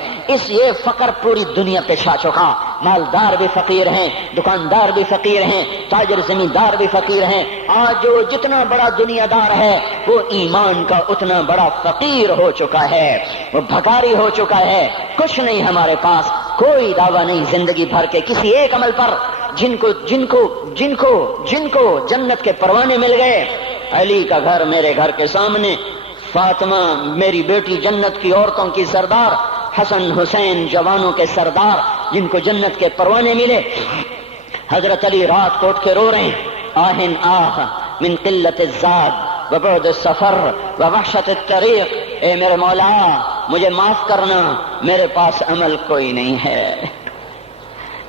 یہ فقر پوری دنیا پہ چھا چکا، مالدار بھی فقیر ہیں، دکاندار بھی فقیر ہیں، تاجر زمیندار بھی فقیر ہیں، آج جو جتنا بڑا دنیا دار ہے وہ ایمان کا اتنا بڑا فقیر ہو چکا ہے، وہ بھکاری ہو چکا ہے، کچھ نہیں ہمارے پاس، کوئی دعویٰ نہیں زندگی بھر کے کسی ایک عمل پر، جن کو جنت کے پروانے مل گئے۔ علی کا گھر میرے گھر کے سامنے، فاطمہ میری بیٹی جنت کی عورتوں کی سردار، حسن حسین جوانوں کے سردار جن کو جنت کے پروانے ملے۔ حضرت علی رات کو اٹھ کے رو رہے ہیں، آہن آہ من قلت الزاد وبعد السفر ووحشت الطریق، اے میرے مولا مجھے معاف کرنا، میرے پاس عمل کوئی نہیں ہے،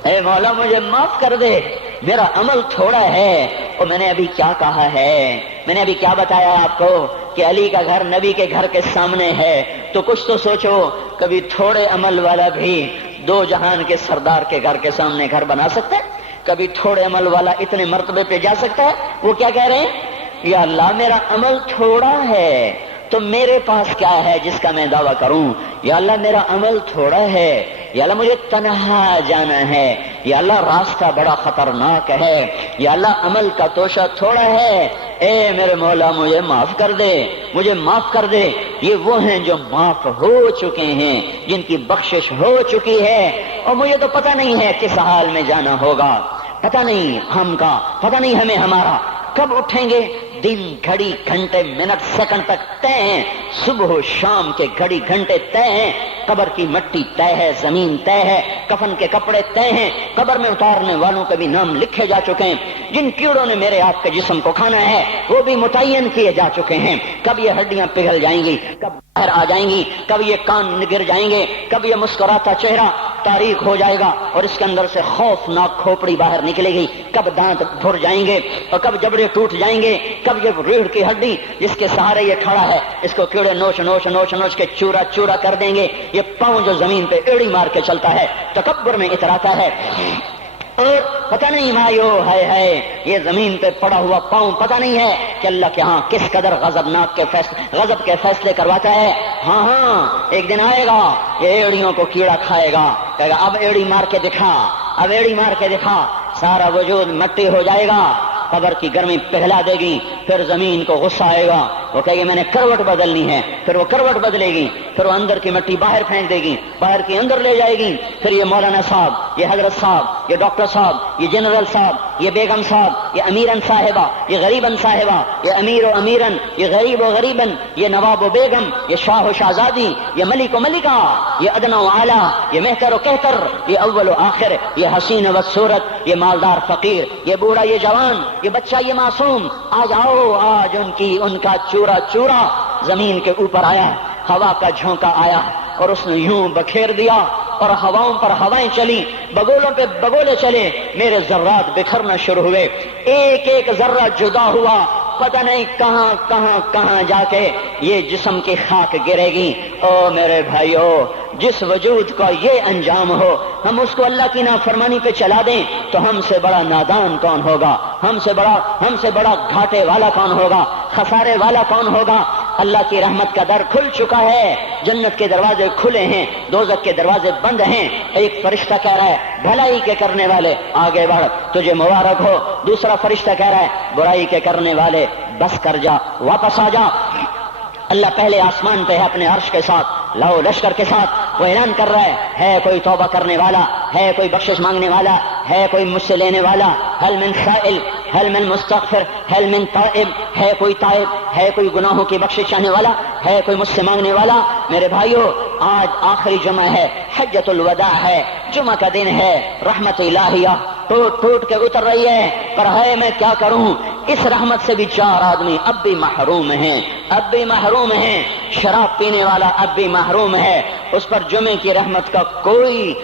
اے مولا مجھے معاف کر دے، میرا عمل تھوڑا ہے۔ اور میں نے ابھی کیا کہا ہے، میں نے ابھی کیا بتایا آپ کو کہ علی کا گھر نبی کے گھر کے سامنے ہے، تو کچھ تو سوچو، کبھی تھوڑے عمل والا بھی دو جہان کے سردار کے گھر کے سامنے گھر بنا سکتا ہے؟ کبھی تھوڑے عمل والا اتنے مرتبے پہ جا سکتا ہے؟ وہ کیا کہہ رہے ہیں؟ یا اللہ میرا عمل تھوڑا ہے تو میرے پاس کیا ہے جس کا میں دعویٰ کروں؟ یا اللہ میرا عمل تھوڑا ہے، یا اللہ مجھے تنہا جانا ہے، یا اللہ راستہ بڑا خطرناک ہے، یا اللہ عمل کا توشہ تھوڑا ہے، اے میرے مولا مجھے معاف کر دے، مجھے معاف کر دے۔ یہ وہ ہیں جو معاف ہو چکے ہیں، جن کی بخشش ہو چکی ہے، اور مجھے تو پتہ نہیں ہے کس حال میں جانا ہوگا، پتہ نہیں ہم کا، پتہ نہیں ہمیں ہمارا کب اٹھیں گے، دن گھڑی گھنٹے منٹ سیکنڈ تک طے ہیں، صبح و شام کے گھڑی گھنٹے طے ہیں، قبر کی مٹی طے ہے، زمین طے ہے، کفن کے کپڑے طے ہیں، قبر میں اتارنے والوں کے بھی نام لکھے جا چکے ہیں، جن کیڑوں نے میرے آپ کے جسم کو کھانا ہے وہ بھی متعین کیے جا چکے ہیں، کب یہ ہڈیاں پگھل جائیں گی، کب باہر آ جائیں گی، کب یہ کان گر جائیں گے، کب یہ مسکراتا چہرہ تاریخ ہو جائے گا اور اس کے اندر سے خوفناک کھوپڑی باہر نکلے گی، کب دانت بھر جائیں گے اور کب جبڑے ٹوٹ جائیں گے، کب یہ ریڑھ کی ہڈی جس کے سہارے یہ کھڑا ہے اس کو کیڑے نوچ نوچ نوچ نوچ کے چورا چورا کر دیں گے، یہ پاؤں جو زمین پہ ایڑی مار کے چلتا ہے تکبر میں اتراتا ہے، اور پتہ نہیں مایو ہے یہ زمین پہ پڑا ہوا پاؤں پتہ نہیں ہے کہ اللہ کے ہاں کس قدر غضب کے فیصلے کرواتا ہے۔ ہاں ایک دن آئے گا یہ ایڑیوں کو کیڑا کھائے گا، کہے گا اب ایڑی مار کے دکھا، اب ایڑی مار کے دکھا، سارا وجود مٹی ہو جائے گا، قبر کی گرمی پگھلا دے گی، پھر زمین کو غصہ آئے گا، وہ کہے گی میں نے کروٹ بدلنی ہے، پھر وہ کروٹ بدلے گی، پھر وہ اندر کی مٹی باہر پھینک دے گی، باہر کی اندر لے جائے گی، پھر یہ مولانا صاحب، یہ حضرت صاحب، یہ ڈاکٹر صاحب، یہ جنرل صاحب، یہ بیگم صاحب، یہ امیرن صاحبہ، یہ غریبن صاحبہ، یہ امیر و امیرن، یہ غریب و غریبن، یہ نواب و بیگم، یہ شاہ و شہزادی، یہ ملک و ملکہ، یہ ادنا و اعلیٰ، یہ مہتر و کہتر، یہ اول و آخر، یہ حسین و صورت، یہ مالدار فقیر، یہ بوڑھا یہ جوان، یہ بچہ یہ معصوم، آج آؤ، آج ان کا چورا چورا زمین کے اوپر آیا، ہوا کا جھونکا آیا اور اس نے یوں بکھیر دیا اور ہواؤں پر ہوائیں چلی، بگولوں پہ بگولے چلے، میرے ذرات بکھرنا شروع ہوئے، ایک ایک ذرہ جدا ہوا، پتہ نہیں کہاں کہاں کہاں جا کے یہ جسم کی خاک گرے گی۔ او میرے بھائیو، جس وجود کا یہ انجام ہو، ہم اس کو اللہ کی نافرمانی پہ چلا دیں تو ہم سے بڑا نادان کون ہوگا، ہم سے بڑا گھاٹے والا کون ہوگا، خسارے والا کون ہوگا۔ اللہ کی رحمت کا در کھل چکا ہے، جنت کے دروازے کھلے ہیں، دوزخ کے دروازے بند ہیں۔ ایک فرشتہ کہہ رہا ہے بھلائی کے کرنے والے آگے بڑھ، تجھے مبارک ہو۔ دوسرا فرشتہ کہہ رہا ہے برائی کے کرنے والے بس کر جا، واپس آ جا۔ اللہ پہلے آسمان پہ ہے اپنے عرش کے ساتھ، لاؤ لشکر کے ساتھ، وہ اعلان کر رہا ہے کوئی توبہ کرنے والا، ہے کوئی بخشش مانگنے والا، ہے کوئی مجھ سے لینے والا، هل من سائل، هل من مستغفر، هل من تائب، ہے کوئی تائب، ہے کوئی گناہوں کی بخشش چاہنے والا، ہے کوئی مجھ سے مانگنے والا۔ میرے بھائیو، آج آخری جمعہ ہے، حجۃ الوداع ہے، جمعہ کا دن ہے، رحمت الہیہ ٹوٹ ٹوٹ کے اتر رہی ہے، پر ہے میں کیا کروں، اس رحمت سے بھی 4 آدمی اب بھی محروم ہیں، اب بھی محروم ہیں۔ شراب پینے والا اب بھی محروم ہے، اس پر جمعے کی رحمت کا کوئی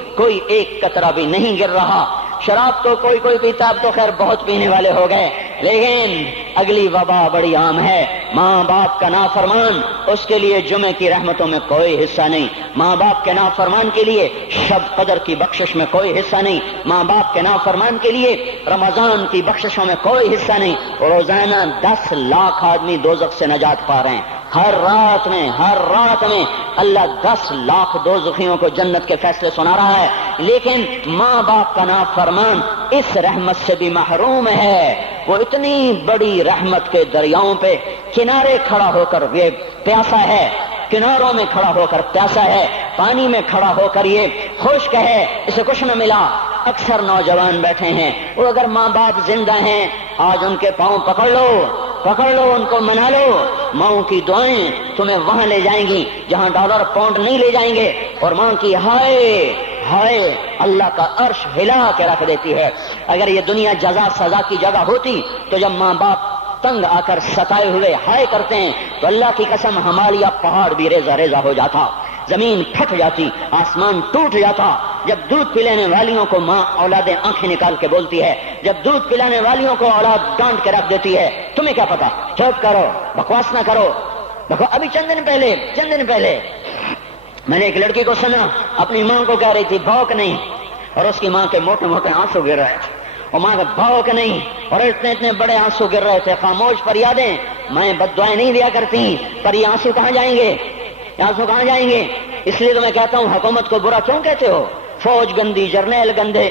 ایک قطرہ بھی نہیں گر رہا۔ شراب تو کوئی پیتا، اب تو خیر بہت پینے والے ہو گئے، لیکن اگلی وبا بڑی عام ہے، ماں باپ کا نافرمان، اس کے لیے جمعے کی رحمتوں میں کوئی حصہ نہیں، ماں باپ کے نافرمان کے لیے شب قدر کی بخشش میں کوئی حصہ نہیں، ماں باپ کے نافرمان کے لیے رمضان کی بخششوں میں کوئی حصہ نہیں۔ روزانہ 10 لاکھ آدمی دوزخ سے نجات پا رہے ہیں، ہر رات میں اللہ 10 لاکھ دوزخیوں کو جنت کے فیصلے سنا رہا ہے، لیکن ماں باپ کا نافرمان اس رحمت سے بھی محروم ہے۔ وہ اتنی بڑی رحمت کے دریاؤں پہ کنارے کھڑا ہو کر یہ پیاسا ہے، کناروں میں کھڑا ہو کر پیاسا ہے، پانی میں کھڑا ہو کر یہ خشک ہے، اسے کچھ نہ ملا۔ اکثر نوجوان بیٹھے ہیں، وہ اگر ماں باپ زندہ ہیں آج ان کے پاؤں پکڑ لو، ان کو منا لو، ماں کی دعائیں تمہیں وہاں لے جائیں گی جہاں ڈالر پاؤنڈ نہیں لے جائیں گے، اور ماں کی ہائے اللہ کا عرش ہلا کے رکھ دیتی ہے۔ اگر یہ دنیا جزا سزا کی جگہ ہوتی تو جب ماں باپ تنگ آ کر ستائے ہوئے ہائے کرتے ہیں تو اللہ کی قسم ہمالیہ پہاڑ بھی ریزہ ریزہ ہو جاتا، زمین پھٹ جاتی، آسمان ٹوٹ جاتا۔ جب دودھ پلانے والیوں کو ماں اولادیں آنکھیں نکال کے بولتی ہے، جب دودھ پلانے والیوں کو اولاد ڈانٹ کے رکھ دیتی ہے، تمہیں کیا پتا، چپ کرو، بکواس نہ کرو۔ دیکھو ابھی چند دن پہلے میں نے ایک لڑکی کو سنا، اپنی ماں کو کہہ رہی تھی بھوک نہیں، اور اس کی ماں کے موٹے موٹے آنسو گر رہے تھے، اور ماں کا بھوک نہیں، اور اتنے بڑے آنسو گر رہے تھے۔ خاموش فریادیں، میں بد دعائیں نہیں دیا کرتی، پر یہ آنسو کہاں جائیں گے؟ اس لیے تو میں کہتا ہوں حکومت کو برا کیوں کہتے ہو؟ فوج گندی، جرنیل گندے،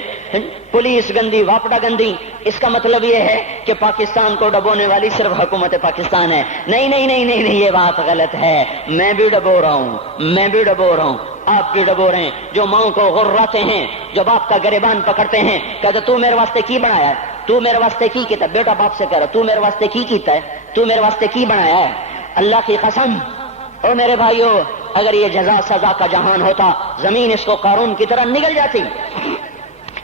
پولیس گندی، واپڈا گندی، اس کا مطلب یہ ہے کہ پاکستان کو ڈبونے والی صرف حکومت پاکستان ہے۔ نہیں، یہ بات غلط ہے، میں بھی ڈبو رہا ہوں، آپ بھی ڈبو رہے ہیں۔ جو ماں کو غراتے ہیں، جو باپ کا گریبان پکڑتے ہیں، کہتے تو میرے واسطے کی بنایا ہے، تو میرے واسطے کی کیتا ہے، بیٹا باپ سے کہہ رہا تو میرے واسطے کی کیتا ہے، تو میرے واسطے کی بنایا ہے۔ اللہ کی قسم، اور میرے بھائیو، اگر یہ جزا سزا کا جہان ہوتا، زمین اس کو قارون کی طرح نگل جاتی۔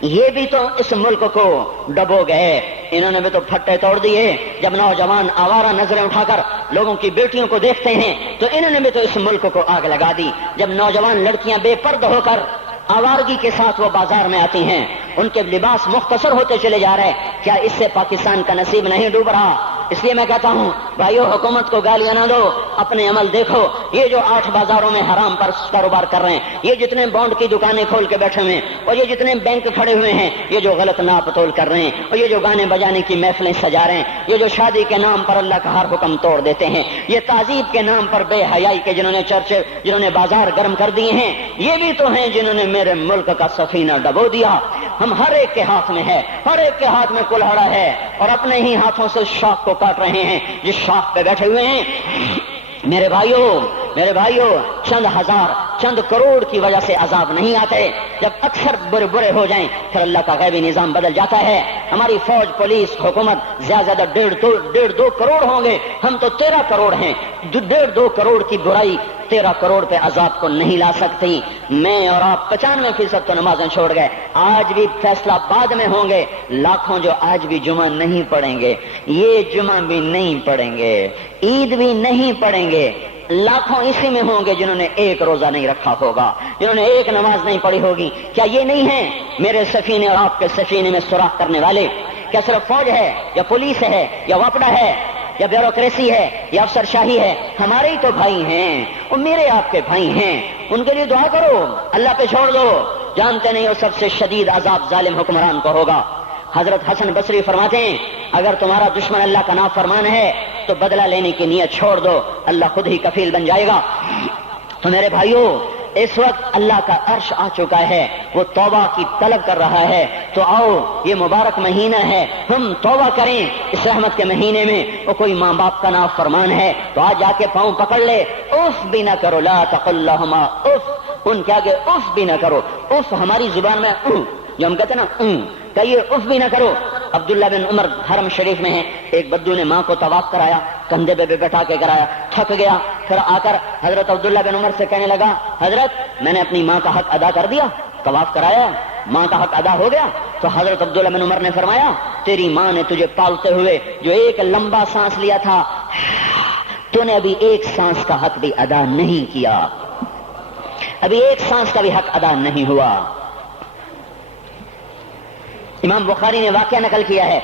یہ بھی تو اس ملک کو ڈبو گئے، انہوں نے بھی تو پھٹے توڑ دیے۔ جب نوجوان آوارہ نظریں اٹھا کر لوگوں کی بیٹیوں کو دیکھتے ہیں تو انہوں نے بھی تو اس ملک کو آگ لگا دی۔ جب نوجوان لڑکیاں بے پرد ہو کر آوارگی کے ساتھ وہ بازار میں آتی ہیں، ان کے لباس مختصر ہوتے چلے جا رہے، کیا اس سے پاکستان کا نصیب نہیں ڈوب رہا؟ اس لیے میں کہتا ہوں بھائیو، حکومت کو گالیاں نہ دو، اپنے عمل دیکھو۔ یہ جو 8 بازاروں میں حرام پر کاروبار کر رہے ہیں، یہ جتنے بانڈ کی دکانیں کھول کے بیٹھے ہوئے ہیں، اور یہ جتنے بینک کھڑے ہوئے ہیں، یہ جو غلط ناپ تول کر رہے ہیں، اور یہ جو گانے بجانے کی محفلیں سجا رہے ہیں، یہ جو شادی کے نام پر اللہ کا ہر حکم توڑ دیتے ہیں، یہ تعذیب کے نام پر بے حیائی کے جنہوں نے بازار گرم کر دیے ہیں، یہ بھی تو ہیں جنہوں نے میرے ملک کا سفینہ ڈبو دیا۔ ہم ہر ایک کے ہاتھ میں ہے، ہر ایک کے ہاتھ میں کلہڑا ہے، اور اپنے ہی ہاتھوں سے شاخ کو کاٹ رہے ہیں جس شاخ پہ بیٹھے ہوئے ہیں۔ میرے بھائیو، چند ہزار، چند کروڑ کی وجہ سے عذاب نہیں آتے، جب اکثر برے ہو جائیں پھر اللہ کا غیبی نظام بدل جاتا ہے۔ ہماری فوج، پولیس، حکومت زیادہ 1.5-2 کروڑ ہوں گے، ہم تو 13 کروڑ ہیں۔ 1.5-2 کروڑ کی برائی 13 کروڑ پہ عذاب کو نہیں لا سکتی۔ میں اور آپ 95% تو نمازیں چھوڑ گئے، آج بھی فیصلہ بعد میں ہوں گے۔ لاکھوں جو آج بھی جمعہ نہیں پڑھیں گے، یہ جمعہ بھی نہیں پڑھیں گے، عید بھی نہیں پڑھیں گے، لاکھوں اسی میں ہوں گے جنہوں نے ایک روزہ نہیں رکھا ہوگا، جنہوں نے ایک نماز نہیں پڑھی ہوگی۔ کیا یہ نہیں ہے میرے سفینے اور آپ کے سفینے میں سوراخ کرنے والے؟ کیا صرف فوج ہے یا پولیس ہے یا وپڈا ہے یا بیوروکریسی ہے یا افسر شاہی ہے؟ ہمارے ہی تو بھائی ہیں، وہ میرے آپ کے بھائی ہیں، ان کے لیے دعا کرو، اللہ پہ چھوڑ دو، جانتے نہیں وہ سب سے شدید عذاب ظالم حکمران کو ہوگا۔ حضرت حسن بصری فرماتے ہیں اگر تمہارا دشمن اللہ کا نافرمان ہے تو بدلہ لینے کی نیت چھوڑ دو، اللہ خود ہی کفیل بن جائے گا۔ تو میرے بھائیوں، اس وقت اللہ کا عرش آ چکا ہے، وہ توبہ کی طلب کر رہا ہے، تو آؤ یہ مبارک مہینہ ہے، ہم توبہ کریں اس رحمت کے مہینے میں۔ وہ کوئی ماں باپ کا نافرمان ہے تو آج جا کے پاؤں پکڑ لے، اف بھی نہ کرو، لا تقل لہما اف، ان کے آگے اف بھی نہ کرو۔ اف ہماری زبان میں جو ہم کہتے ہیں نا کہیے، اف بھی نہ کرو۔ عبداللہ بن عمر حرم شریف میں ہیں، ایک بدو نے ماں کو طواف کرایا، کندھے پہ بٹھا کے کرایا، تھک گیا، پھر آ کر حضرت عبداللہ بن عمر سے کہنے لگا حضرت میں نے اپنی ماں کا حق ادا کر دیا، طواف کرایا، ماں کا حق ادا ہو گیا؟ تو حضرت عبداللہ بن عمر نے فرمایا تیری ماں نے تجھے پالتے ہوئے جو ایک لمبا سانس لیا تھا، تو نے ابھی ایک سانس کا حق بھی ادا نہیں کیا، ابھی ایک سانس کا بھی حق ادا نہیں ہوا۔ امام بخاری نے واقعہ نقل کیا ہے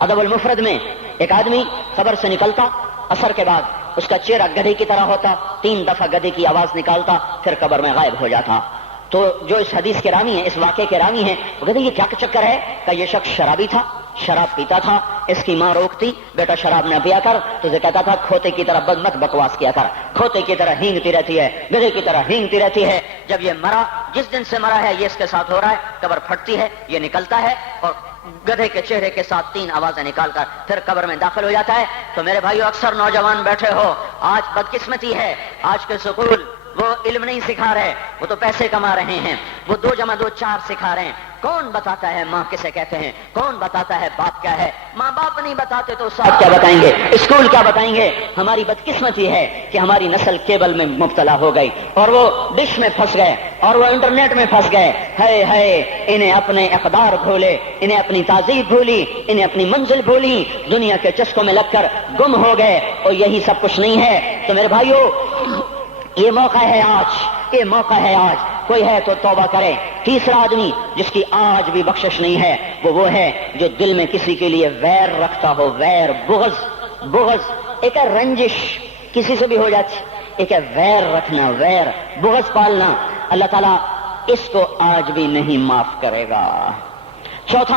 ادب المفرد میں، ایک آدمی قبر سے نکلتا، عصر کے بعد اس کا چہرہ گدھے کی طرح ہوتا، 3 دفعہ گدھے کی آواز نکالتا، پھر قبر میں غائب ہو جاتا۔ تو جو اس حدیث کے راوی ہیں، اس واقعے کے راوی ہیں، وہ کہتے ہیں یہ کیا چکر ہے؟ کہ یہ شخص شرابی تھا، شراب پیتا تھا، اس کی ماں روکتی بیٹا شراب نہ پیا کر، تو اسے کہتا تھا کھوتے کی طرح مت بکواس کیا کر، کھوتے کی طرح ہینگتی رہتی ہے، گدھے کی طرح ہینگتی رہتی ہے۔ جب یہ مرا، جس دن سے مرا ہے یہ اس کے ساتھ ہو رہا ہے، قبر پھٹتی ہے، یہ نکلتا ہے اور گدھے کے چہرے کے ساتھ 3 آوازیں نکال کر پھر قبر میں داخل ہو جاتا ہے۔ تو میرے بھائیو، اکثر نوجوان بیٹھے ہو، آج بدقسمتی ہے، آج کے سکول وہ علم نہیں سکھا رہے، وہ تو پیسے کما رہے ہیں، وہ 2 + 2 = 4 سکھا رہے ہیں۔ کون بتاتا ہے ماں کسے کہتے ہیں؟ کون بتاتا ہے باپ کیا ہے؟ ماں باپ نہیں بتاتے تو استاد کیا بتائیں گے؟ اسکول کیا بتائیں گے؟ ہماری بدقسمتی ہے کہ ہماری نسل کیبل میں مبتلا ہو گئی اور وہ ڈش میں پھنس گئے اور وہ انٹرنیٹ میں پھنس گئے۔ ہے انہیں اپنے اقدار بھولے، انہیں اپنی تہذیب بھولی، انہیں اپنی منزل بھولی، دنیا کے چسکوں میں لگ کر گم ہو گئے، اور یہی سب کچھ نہیں ہے۔ تو میرے بھائیو، یہ موقع ہے آج، یہ موقع ہے آج، کوئی ہے تو توبہ کرے۔ تیسرا آدمی جس کی آج بھی بخشش نہیں ہے وہ ہے جو دل میں کسی کے لیے ویر رکھتا ہو، ویر، بغض، ایک ہے رنجش، کسی سے بھی ہو جاتی، ایک ہے ویر رکھنا، ویر، بغض پالنا، اللہ تعالیٰ اس کو آج بھی نہیں معاف کرے گا۔ چوتھا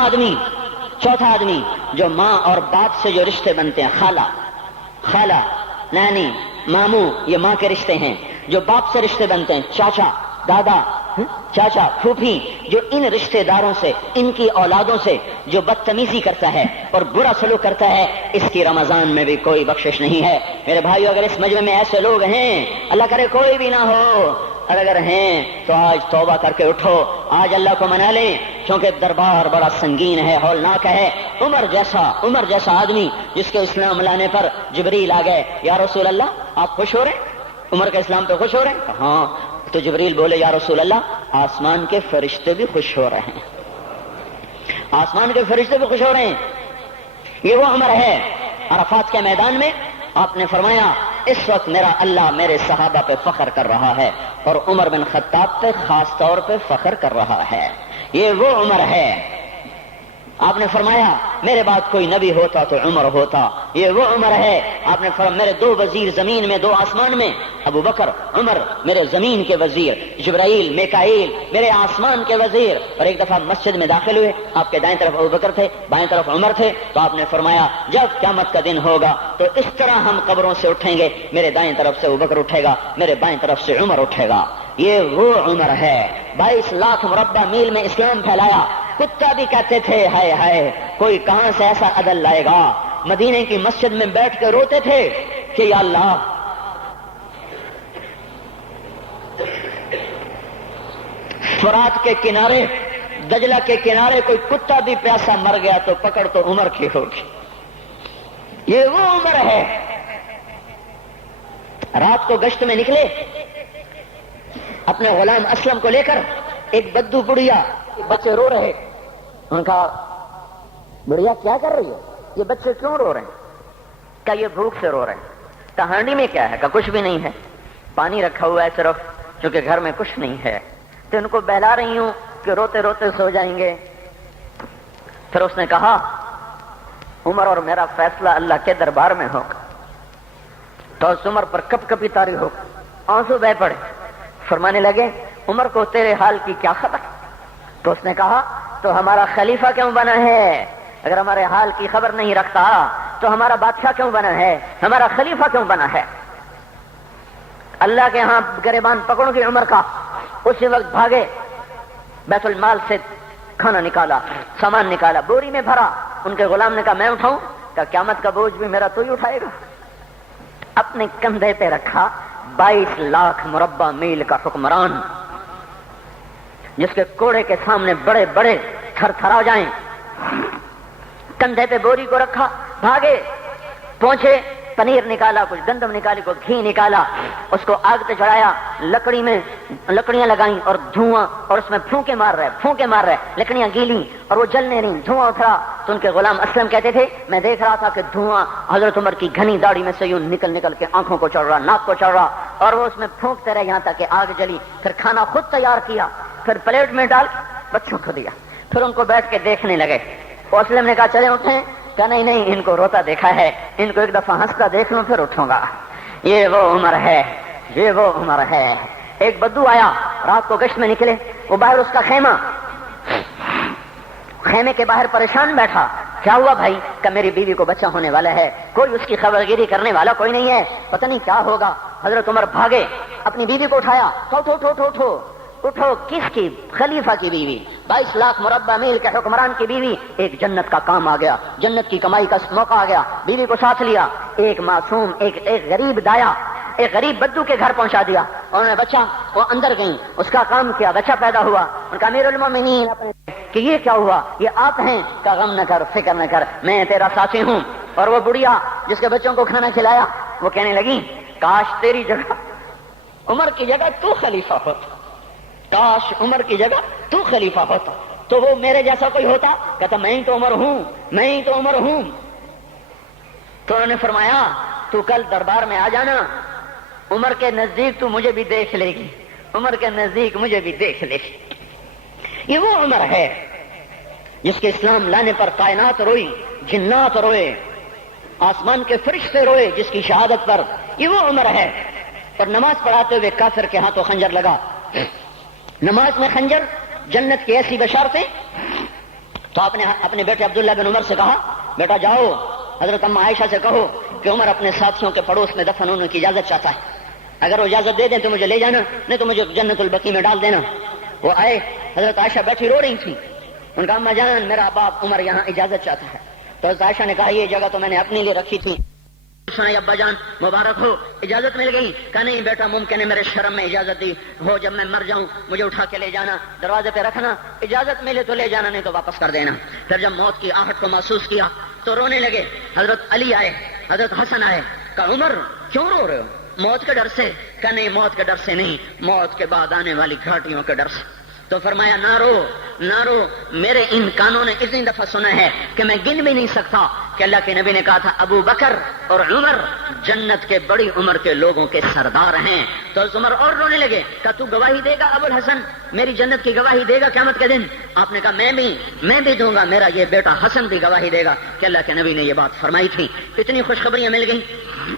آدمی جو ماں اور باپ سے جو رشتے بنتے ہیں، خالہ، نانی، ماموں، یہ ماں کے رشتے ہیں۔ جو باپ سے رشتے بنتے ہیں، چاچا، دادا، چاچا، پھوپھی، جو ان رشتے داروں سے، ان کی اولادوں سے جو بدتمیزی کرتا ہے اور برا سلوک کرتا ہے، اس کی رمضان میں بھی کوئی بخشش نہیں ہے۔ میرے بھائیو، اگر اس مجمع میں ایسے لوگ ہیں، اللہ کرے کوئی بھی نہ ہو، اور اگر ہیں تو آج توبہ کر کے اٹھو، آج اللہ کو منا لیں، کیونکہ دربار بڑا سنگین ہے، ہولناک ہے۔ عمر جیسا آدمی جس کے اسلام لانے پر جبریل آ گئے، یا رسول اللہ آپ خوش ہو رہے ہیں؟ عمر کے اسلام پہ خوش ہو رہے ہیں؟ ہاں۔ تو جبریل بولے یا رسول اللہ آسمان کے فرشتے بھی خوش ہو رہے ہیں، آسمان کے فرشتے بھی خوش ہو رہے ہیں۔ یہ وہ عمر ہے۔ عرفات کے میدان میں آپ نے فرمایا اس وقت میرا اللہ میرے صحابہ پہ فخر کر رہا ہے، اور عمر بن خطاب پہ خاص طور پہ فخر کر رہا ہے۔ یہ وہ عمر ہے۔ آپ نے فرمایا میرے بعد کوئی نبی ہوتا تو عمر ہوتا، یہ وہ عمر ہے۔ آپ نے فرمایا میرے 2 وزیر زمین میں، 2 آسمان میں، ابو بکر، عمر میرے زمین کے وزیر، جبرائیل، میکائیل میرے آسمان کے وزیر۔ اور ایک دفعہ مسجد میں داخل ہوئے، آپ کے دائیں طرف ابو بکر تھے، بائیں طرف عمر تھے، تو آپ نے فرمایا جب قیامت کا دن ہوگا تو اس طرح ہم قبروں سے اٹھیں گے، میرے دائیں طرف سے ابو بکر اٹھے گا، میرے بائیں طرف سے عمر اٹھے گا۔ یہ وہ عمر ہے۔ 22 لاکھ مربع میل میں اسلام پھیلایا۔ کتا بھی کہتے تھے ہائے کوئی کہاں سے ایسا عدل لائے گا۔ مدینے کی مسجد میں بیٹھ کے روتے تھے کہ یا اللہ، فرات کے کنارے، دجلہ کے کنارے کوئی کتا بھی پیاسا مر گیا تو پکڑ تو عمر کی ہوگی۔ یہ وہ عمر ہے۔ رات کو گشت میں نکلے اپنے غلام اسلم کو لے کر، ایک بدو بڑھیا، بچے رو رہے، ان کا بڑھیا کیا کر رہی ہے؟ یہ بچے کیوں رو رہے ہیں؟ کیا یہ بھوک سے رو رہے ہیں؟ کہا ہانڈی میں کیا ہے؟ کہا کچھ بھی نہیں ہے، پانی رکھا ہوا ہے صرف، چونکہ گھر میں کچھ نہیں ہے، تو ان کو بہلا رہی ہوں کہ روتے روتے سو جائیں گے۔ پھر اس نے کہا عمر اور میرا فیصلہ اللہ کے دربار میں ہوگا۔ تو اس عمر پر کپ کپی طاری ہو آنسو بہ پڑے، فرمانے لگے عمر کو تیرے حال کی کیا خبر؟ تو اس نے کہا تو ہمارا خلیفہ کیوں بنا ہے؟ اگر ہمارے حال کی خبر نہیں رکھتا تو ہمارا بادشاہ کیوں بنا ہے؟ ہمارا خلیفہ کیوں بنا ہے؟ اللہ کے ہاں گریبان پکڑوں گی عمر کا۔ اسی وقت بھاگے، بیت المال سے کھانا نکالا، سامان نکالا، بوری میں بھرا۔ ان کے غلام نے کہا میں اٹھاؤں؟ کہا قیامت کا بوجھ بھی میرا تو ہی اٹھائے گا۔ اپنے کندھے پہ رکھا 22 لاکھ مربع میل کا حکمران، جس کے کوڑے کے سامنے بڑے بڑے تھر تھرا جائیں، کندھے پہ بوری کو رکھا، بھاگے، پہنچے، پنیر نکالا، کچھ گندم نکالی، کوئی گھی نکالا، اس کو آگ پہ چڑھایا، لکڑی میں لکڑیاں لگائیں اور دھواں، اور اس میں پھونکے مار رہے، لکڑیاں گیلی اور وہ جلنے رہیں، دھواں اٹھا۔ تو ان کے غلام اسلم کہتے تھے میں دیکھ رہا تھا کہ دھواں حضرت عمر کی گھنی داڑھی میں سے یوں نکل نکل کے آنکھوں کو چڑھ رہا، ناک کو چڑھ رہا، اور وہ اس میں پھونکتے رہے یہاں تک کہ آگ جلی۔ پھر کھانا خود تیار کیا، پھر پلیٹ میں ڈال بچوں کو دیا، پھر ان کو بیٹھ کے دیکھنے لگے۔ اسلم نے کہا چلے اٹھیں؟ کہا نہیں، ان کو روتا دیکھا ہے، ان کو ایک دفعہ ہنستا دیکھ لوں پھر اٹھوں گا۔ یہ وہ عمر ہے، یہ وہ عمر ہے۔ ایک بدو آیا، رات کو گشت میں نکلے، وہ باہر اس کا خیمے کے باہر پریشان بیٹھا۔ کیا ہوا بھائی؟ کہ میری بیوی کو بچہ ہونے والا ہے، کوئی اس کی خبرگیری کرنے والا کوئی نہیں ہے، پتہ نہیں کیا ہوگا۔ حضرت عمر بھاگے، اپنی بیوی کو اٹھایا، اٹھو کس کی؟ خلیفہ کی بیوی، 22 لاکھ مربع میل کے حکمران کی بیوی۔ ایک جنت کا کام آ گیا، جنت کی کمائی کا موقع آ گیا، بیوی کو ساتھ لیا، ایک معصوم ایک غریب دایا، ایک غریب بدو کے گھر پہنچا دیا۔ انہوں نے بچہ، وہ اندر گئی، اس کا کام کیا، بچہ پیدا ہوا۔ ان کا امیر المومنین کہ یہ کیا ہوا؟ یہ آپ ہیں؟ کا غم نہ کر، فکر نہ کر، میں تیرا ساتھی ہوں۔ اور وہ بڑھیا جس کے بچوں کو کھانا کھلایا، وہ کہنے لگی کاش تیری جگہ عمر کی جگہ تو خلیفہ ہوتا، کاش عمر کی جگہ تو خلیفہ ہوتا تو وہ میرے جیسا کوئی ہوتا۔ کہتا میں ہی تو عمر ہوں، میں ہی تو عمر ہوں۔ تو انہوں نے فرمایا تو کل دربار میں آ جانا، عمر کے نزدیک تو مجھے بھی دیکھ لے گی، عمر کے نزدیک مجھے بھی دیکھ لے گی۔ یہ وہ عمر ہے جس کے اسلام لانے پر کائنات روئی، جنات روئے، آسمان کے فرشتے روئے جس کی شہادت پر۔ یہ وہ عمر ہے۔ اور نماز پڑھاتے ہوئے کافر کے ہاتھوں خنجر لگا، نماز میں خنجر، جنت کی ایسی بشارتیں۔ تو آپ نے اپنے بیٹے عبداللہ بن عمر سے کہا بیٹا جاؤ حضرت اماں عائشہ سے کہو کہ عمر اپنے ساتھیوں کے پڑوس میں دفن ہونے کی اجازت چاہتا ہے، اگر وہ اجازت دے دیں تو مجھے لے جانا، نہیں تو مجھے جنت البقیع میں ڈال دینا۔ وہ آئے، حضرت عائشہ بیٹھی رو رہی تھی، ان کا اماں جان میرا باپ عمر یہاں اجازت چاہتا ہے۔ تو حضرت عائشہ نے کہا یہ جگہ تو میں نے اپنے لیے رکھی تھی، ابا جان مبارک ہو، اجازت مل گئی؟ کہا نہیں بیٹا ممکن ہے میرے شرم میں اجازت دی ہو، جب میں مر جاؤں مجھے اٹھا کے لے جانا، دروازے پہ رکھنا، اجازت ملے تو لے جانا، نہیں تو واپس کر دینا۔ پھر جب موت کی آہٹ کو محسوس کیا تو رونے لگے۔ حضرت علی آئے، حضرت حسن آئے، کہا عمر کیوں رو رہے ہو؟ موت کے ڈر سے؟ کہا نہیں موت کے ڈر سے نہیں، موت کے بعد آنے والی گھاٹیوں کے ڈر سے۔ تو فرمایا نہ رو نہ رو، میرے ان کانوں نے اتنی دفعہ سنا ہے کہ میں گن بھی نہیں سکتا کہ اللہ کے نبی نے کہا تھا ابو بکر اور عمر جنت کے بڑی عمر کے لوگوں کے سردار ہیں۔ تو عمر اور رونے لگے، کہا تو گواہی دے گا ابو الحسن، میری جنت کی گواہی دے گا قیامت کے دن؟ آپ نے کہا میں بھی دوں گا، میرا یہ بیٹا حسن بھی گواہی دے گا کہ اللہ کے نبی نے یہ بات فرمائی تھی۔ اتنی خوشخبریاں مل گئیں۔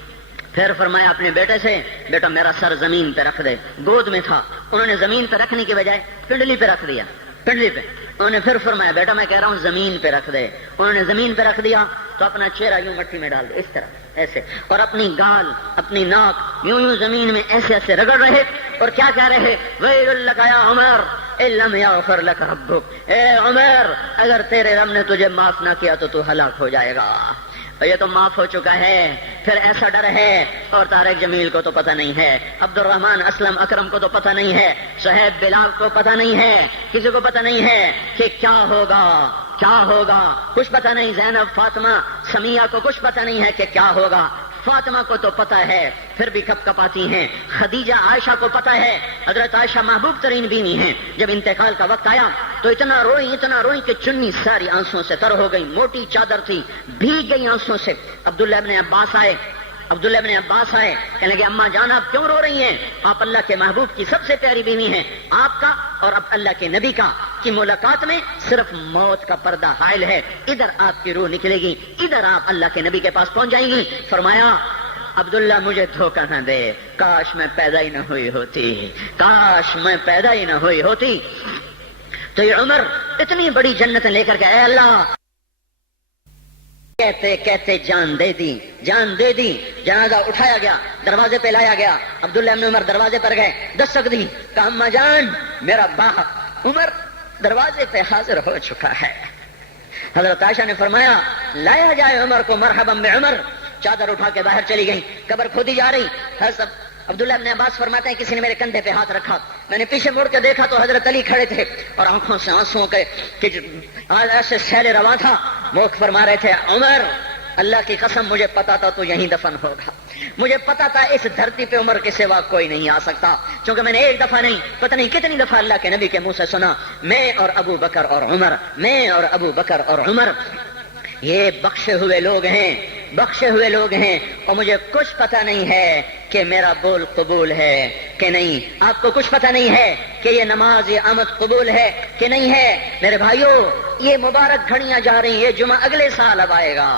پھر فرمایا اپنے بیٹے سے بیٹا میرا سر زمین پہ رکھ دے، گود میں تھا، انہوں نے زمین پہ رکھنے کی بجائے پنڈلی پہ رکھ دیا، پنڈلی پہ۔ انہوں نے پھر فرمایا بیٹا میں کہہ رہا ہوں زمین پہ رکھ دے، انہوں نے زمین پہ رکھ دیا۔ تو اپنا چہرہ یوں مٹی میں ڈال دے، اس طرح ایسے، اور اپنی گال اپنی ناک یوں زمین میں ایسے ایسے رگڑ رہے، اور کیا کہہ رہے؟ ویل لک یا عمر ان لم یغفر لک ربک، اے عمر اگر تیرے رب نے تجھے معاف نہ کیا تو ہلاک ہو جائے گا۔ یہ تو معاف ہو چکا ہے، پھر ایسا ڈر ہے۔ اور طارق جمیل کو تو پتہ نہیں ہے، عبد الرحمن اسلم اکرم کو تو پتہ نہیں ہے، صہیب بلال کو پتہ نہیں ہے، کسی کو پتہ نہیں ہے کہ کیا ہوگا، کچھ پتہ نہیں۔ زینب فاطمہ سمیہ کو کچھ پتہ نہیں ہے کہ کیا ہوگا، فاطمہ کو تو پتہ ہے پھر بھی کپ کپاتی ہیں، خدیجہ عائشہ کو پتہ ہے، حضرت عائشہ محبوب ترین بینی ہیں۔ جب انتقال کا وقت آیا تو اتنا روئی کہ چنی ساری آنسوں سے تر ہو گئی، موٹی چادر تھی بھیگ گئی آنسوں سے۔ عبداللہ ابن عباس آئے، عبداللہ ابن عباس آئے، کہنے لگے اماں جان آپ کیوں رو رہی ہیں؟ آپ اللہ کے محبوب کی سب سے پیاری بیوی ہیں، آپ کا اور اب اللہ کے نبی کا کی ملاقات میں صرف موت کا پردہ حائل ہے، ادھر آپ کی روح نکلے گی، ادھر آپ اللہ کے نبی کے پاس پہنچ جائیں گی۔ فرمایا عبداللہ مجھے دھوکہ نہ دے، کاش میں پیدا ہی نہ ہوئی ہوتی، کاش میں پیدا ہی نہ ہوئی ہوتی۔ تو یہ عمر اتنی بڑی جنت لے کر کے اے اللہ کہتے کہتے جان دے دی، جان دے دی۔ جنازہ اٹھایا گیا، دروازے پہ لایا گیا، عبداللہ ابن عمر دروازے پر گئے، دستک دی، کہا اماں جان میرا باپ عمر دروازے پہ حاضر ہو چکا ہے۔ حضرت عائشہ نے فرمایا لایا جائے عمر کو، مرحبا بعمر۔ چادر اٹھا کے باہر چلی گئی، قبر کھودی جا رہی۔ حضرت عبداللہ ابن عباس فرماتے ہیں کسی نے میرے کندھے پہ ہاتھ رکھا، میں نے پیچھے مڑ کے دیکھا تو حضرت علی کھڑے تھے اور آنکھوں سے آنسوں کے ایسے سیل رواں تھا، وہ فرما رہے تھے عمر اللہ کی قسم مجھے پتا تھا تو یہیں دفن ہوگا، مجھے پتا تھا اس دھرتی پہ عمر کے سوا کوئی نہیں آ سکتا، کیونکہ میں نے ایک دفعہ نہیں پتہ نہیں کتنی دفعہ اللہ کے نبی کے منہ سے سنا میں اور ابو بکر اور عمر، میں اور ابو بکر اور عمر یہ بخشے ہوئے لوگ ہیں، بخشے ہوئے لوگ ہیں، اور مجھے کچھ پتہ نہیں ہے کہ میرا بول قبول ہے کہ نہیں، آپ کو کچھ پتہ نہیں ہے کہ یہ نماز یہ آمد قبول ہے کہ نہیں ہے۔ میرے بھائیوں یہ مبارک گھڑیاں جا رہی ہیں، یہ جمعہ اگلے سال اب آئے گا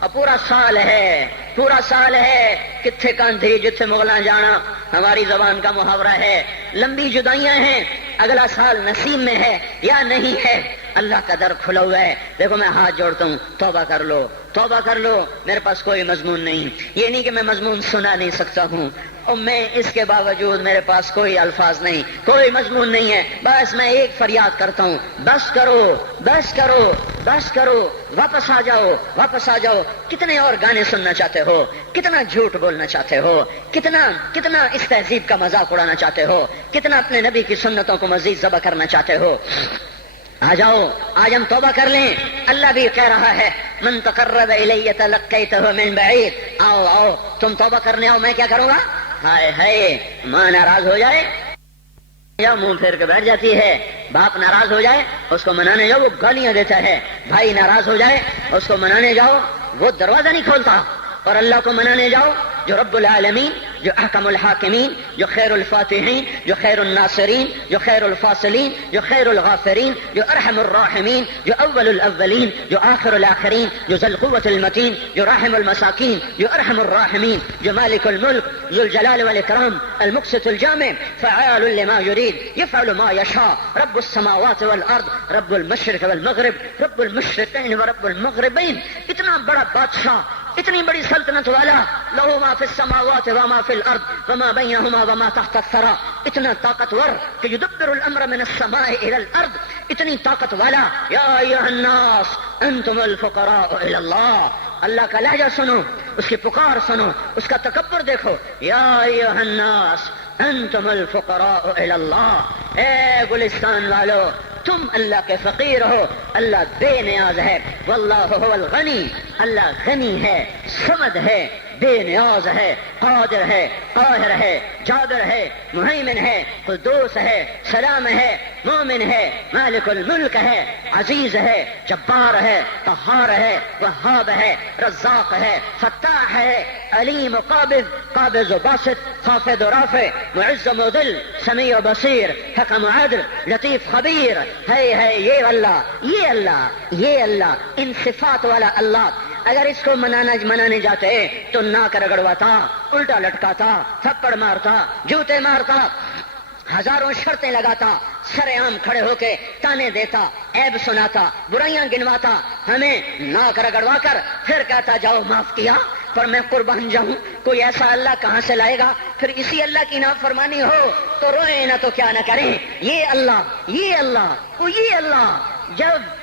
اور پورا سال ہے، پورا سال ہے، کتھے کاندھی جتھے مغلاں جانا ہماری زبان کا محاورہ ہے، لمبی جدائیاں ہیں، اگلا سال نصیب میں ہے یا نہیں ہے، اللہ کا در کھلا ہوا ہے۔ دیکھو میں ہاتھ جوڑتا ہوں، توبہ کر لو، توبہ کر لو، میرے پاس کوئی مضمون نہیں، یہ نہیں کہ میں مضمون سنا نہیں سکتا ہوں اور میں اس کے باوجود میرے پاس کوئی الفاظ نہیں، کوئی مضمون نہیں ہے، بس میں ایک فریاد کرتا ہوں بس کرو، بس کرو، بس کرو، واپس آ جاؤ، واپس آ جاؤ۔ کتنے اور گانے سننا چاہتے ہو، کتنا جھوٹ بولنا چاہتے ہو، کتنا اس تہذیب کا مذاق اڑانا چاہتے ہو، کتنا اپنے نبی کی سنتوں کو مزید ذبح کرنا چاہتے ہو۔ آ جاؤ، آج ہم توبہ کر لیں، اللہ بھی کہہ رہا ہے من تقرب الی تلقیتہ من بعید، آؤ آؤ تم توبہ کرنے آؤ، میں کیا کروں گا؟ ہائے ہائے، ماں ناراض ہو جائے یا منہ پھیر کے بیٹھ جاتی ہے، باپ ناراض ہو جائے اس کو منانے جاؤ وہ گالیاں دیتا ہے، بھائی ناراض ہو جائے اس کو منانے جاؤ وہ دروازہ نہیں کھولتا، اور اللہ کو منانے جاؤ جو رب العالمین، جو احکم الحاکمین، جو خیر الفاتحین، جو خیر الناصرین، جو خیر الفاصلین، جو خیر الغافرین، جو ارحم الراحمین، جو اول الاولین، جو آخر الاخرین، جو ذو القوة المتین، جو راحم المساکین، جو ارحم الراحمین، جو مالک الملک ذو الجلال والاکرام المقسط الجامع فعال لما يريد يفعل ما يشاء رب السماوات والارض رب المشرق والمغرب رب المشرقین ورب المغربین۔ اتنا بڑا بادشاہ، اتنی بڑی سلطنت والا، لہو ما فی السماوات وما فی الارض وما بینہما وما تحت الثری، اتنا طاقتور کہ یدبر الامر من السماء الى الارض، اتنی طاقت والا۔ یا ایھا الناس انتم الفقراء الی اللہ، اللہ کا لہجہ سنو، اس کی پکار سنو، اس کا تکبر دیکھو۔ یا ایھا الناس انتم الفقراء الی اللہ، اے گلستان والو تم اللہ کے فقیر ہو، اللہ بے نیاز ہے، واللہ هو الغنی، اللہ غنی ہے، صمد ہے، بے نیاز ہے، قادر ہے، قاہر ہے، جابر ہے، مہیمن ہے، قدوس ہے، سلام ہے، مومن ہے، مالک الملک ہے، عزیز ہے، جبار ہے، قہار ہے، وہاب ہے، رزاق ہے، فتاح ہے، علیم و قابض، قابض و باسط، خافض و رافع، معز و مذل، سمیع و بصیر، حکم و عدل، لطیف خبیر، ہے یہ اللہ، یہ اللہ، یہ اللہ، ان صفات والا اللہ۔ اگر اس کو منانے جاتے تو ناک رگڑواتا، الٹا لٹکاتا، تھپڑ مارتا، جوتے مارتا، ہزاروں شرطیں لگاتا، سر عام کھڑے ہو کے تانے دیتا، عیب سناتا، برائیاں گنواتا، ہمیں ناک رگڑوا کر پھر کہتا جاؤ معاف کیا پر میں قربان جاؤں۔ کوئی ایسا اللہ کہاں سے لائے گا؟ پھر اسی اللہ کی نافرمانی ہو تو روئیں نہ تو کیا نہ کریں۔ یہ اللہ، یہ اللہ، یہ اللہ،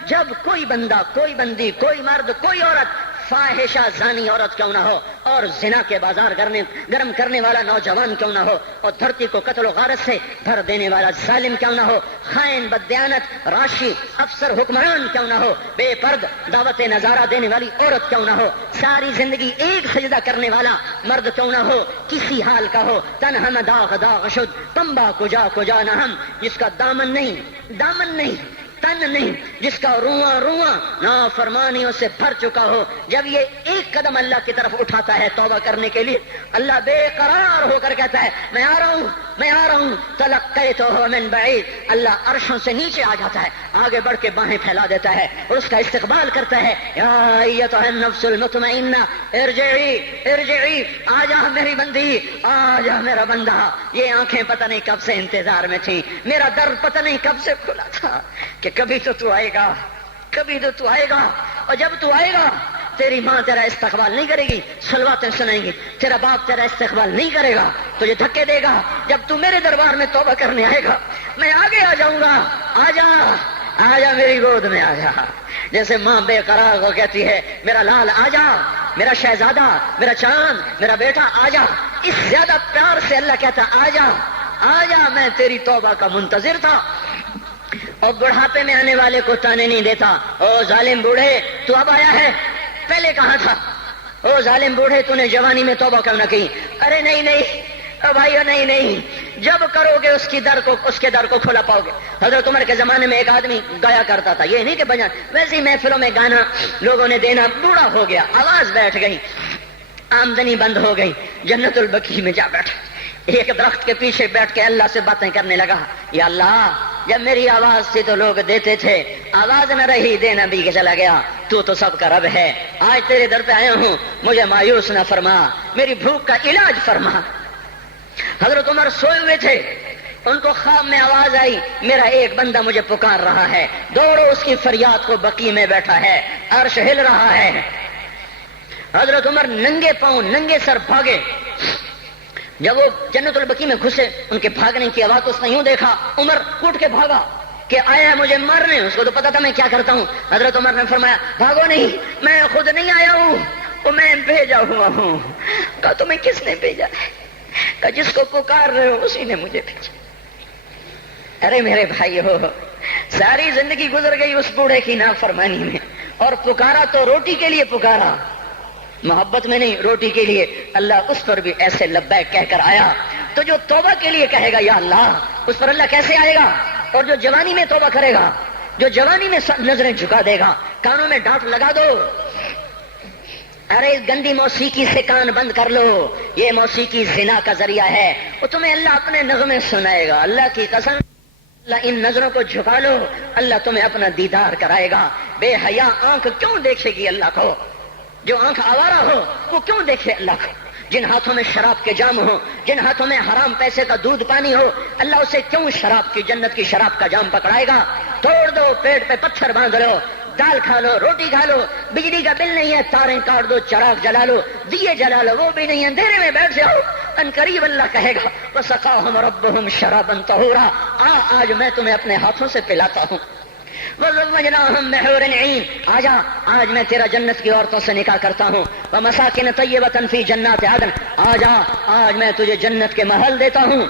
جب کوئی بندہ، کوئی بندی، کوئی مرد، کوئی عورت فاحشہ زانی عورت کیوں نہ ہو اور زنا کے بازار گرم کرنے والا نوجوان کیوں نہ ہو اور دھرتی کو قتل و غارت سے بھر دینے والا ظالم کیوں نہ ہو، خائن، بددیانت، راشی، افسر، حکمران کیوں نہ ہو، بے پرد دعوت نظارہ دینے والی عورت کیوں نہ ہو، ساری زندگی ایک سجدہ کرنے والا مرد کیوں نہ ہو، کسی حال کا ہو، تن ہم داغ داغ شد تمبا کجا کجا نہ ہم، جس کا دامن نہیں تن نہیں جس کا رواں رواں نافرمانیوں سے بھر چکا ہو، جب یہ ایک قدم اللہ کی طرف اٹھاتا ہے توبہ کرنے کے لیے، اللہ بے قرار ہو کر کہتا ہے میں آ رہا ہوں، میں آ رہا ہوں، تلقیتہ من بعید، اللہ عرشوں سے نیچے آ جاتا ہے، آگے بڑھ کے باہیں پھیلا دیتا ہے اور اس کا استقبال کرتا ہے، یا ایتھا النفس المطمئنہ ارجعی ارجعی، آ جا میری بندی، آ جا میرا بندہ۔ یہ آنکھیں پتہ نہیں کب سے انتظار میں تھیں، میرا در پتہ نہیں کب سے کھلا تھا کہ کبھی تو آئے گا، کبھی تو آئے گا، اور جب تو آئے گا تیری ماں تیرا استقبال نہیں کرے گی، صلواتیں سنائیں گی، تیرا باپ تیرا استقبال نہیں کرے گا، تجھے دھکے دے گا، جب تو میرے دربار میں توبہ کرنے آئے گا میں آگے آ جاؤں گا، آ جا آ جا میری گود میں آ جا۔ جیسے ماں بے قرار کو کہتی ہے میرا لال آ جا، میرا شہزادہ، میرا چاند، میرا بیٹا آ جا، اس زیادہ پیار سے اللہ کہتا آ جا آ جا، میں تیری توبہ کا منتظر تھا۔ اور بڑھاپے میں آنے والے کو تانے نہیں دیتا، او ظالم بوڑھے تو اب آیا ہے، پہلے کہاں تھا؟ او ظالم بوڑھے تو نے جوانی میں توبہ کیوں نہ کی؟ ارے نہیں نہیں بھائیو، نہیں نہیں، جب کرو گے اس کے در کو کھلا پاؤ گے۔ حضرت عمر کے زمانے میں ایک آدمی گایا کرتا تھا، یہ نہیں کہ بجا، ویسے ہی محفلوں میں گانا لوگوں نے دینا، بوڑھا ہو گیا، آواز بیٹھ گئی، آمدنی بند ہو گئی، جنت البقیع میں جا بیٹھا، ایک درخت کے پیچھے بیٹھ کے اللہ سے باتیں کرنے لگا، یا اللہ جب میری آواز تھی تو لوگ دیتے تھے، آواز نہ رہی دینا بھی کہ چلا گیا، تو سب کا رب ہے، آج تیرے در پہ آیا ہوں، مجھے مایوس نہ فرما، میری بھوک کا علاج فرما۔ حضرت عمر سوئے ہوئے تھے، ان کو خواب میں آواز آئی میرا ایک بندہ مجھے پکار رہا ہے، دوڑو اس کی فریاد کو، بقیع میں بیٹھا ہے، عرش ہل رہا ہے۔ حضرت عمر ننگے پاؤں ننگے سر بھاگے، جب وہ جنت البقیع میں گھسے ان کے بھاگنے کی آواز تو اس نے یوں دیکھا، عمر اٹھ کے بھاگا کہ آیا ہے مجھے مارنے، اس کو تو پتا تھا میں کیا کرتا ہوں۔ حضرت عمر نے فرمایا بھاگو نہیں، میں خود نہیں آیا ہوں، وہ میں بھیجا ہوا ہوں۔ کہا تمہیں کس نے بھیجا ہے؟ کہا جس کو پکار رہے ہو اسی نے مجھے بھیجا۔ ارے میرے بھائی ہو، ساری زندگی گزر گئی اس بوڑھے کی نافرمانی میں، اور پکارا تو روٹی کے لیے پکارا، محبت میں نہیں، روٹی کے لیے۔ اللہ اس پر بھی ایسے لبیک کہہ کر آیا، تو جو توبہ کے لیے کہے گا یا اللہ، اس پر اللہ کیسے آئے گا؟ اور جو جوانی میں توبہ کرے گا، جو جوانی میں نظریں جھکا دے گا، کانوں میں ڈانٹ لگا دو، ارے اس گندی موسیقی سے کان بند کر لو، یہ موسیقی زنا کا ذریعہ ہے، وہ تمہیں اللہ اپنے نغمے سنائے گا، اللہ کی قسم، اللہ ان نظروں کو جھکا لو، اللہ تمہیں اپنا دیدار کرائے گا۔ بے حیا آنکھ کیوں دیکھے گی اللہ کو؟ جو آنکھ آوارہ ہو وہ کیوں دیکھے اللہ کو؟ جن ہاتھوں میں شراب کے جام ہو، جن ہاتھوں میں حرام پیسے کا دودھ پانی ہو، اللہ اسے کیوں شراب کی، جنت کی شراب کا جام پکڑائے گا؟ توڑ دو، پیٹ پہ پتھر باندھ لو، دال کھا لو، روٹی کھا لو، بجلی کا بل نہیں ہے تاریں کاٹ دو، چراغ جلا لو، دیے جلا لو، وہ بھی نہیں ہے، اندھیرے میں بیٹھ جاؤ، ان قریب اللہ کہے گا وَسَقَاهُمْ رَبُّهُمْ شَرَابًا طَهُورًا، آج میں تمہیں اپنے ہاتھوں سے پلاتا ہوں۔ وَزَوَّجْنَاهُمْ بِحُورٍ عِينٍ، آج میں تیرا جنت کی عورتوں سے نکاح کرتا ہوں۔ وَمَسَاكِنَ طَيِّبَةً فِي جَنَّاتِ عَدْنٍ، آج میں تجھے جنت کے محل دیتا ہوں۔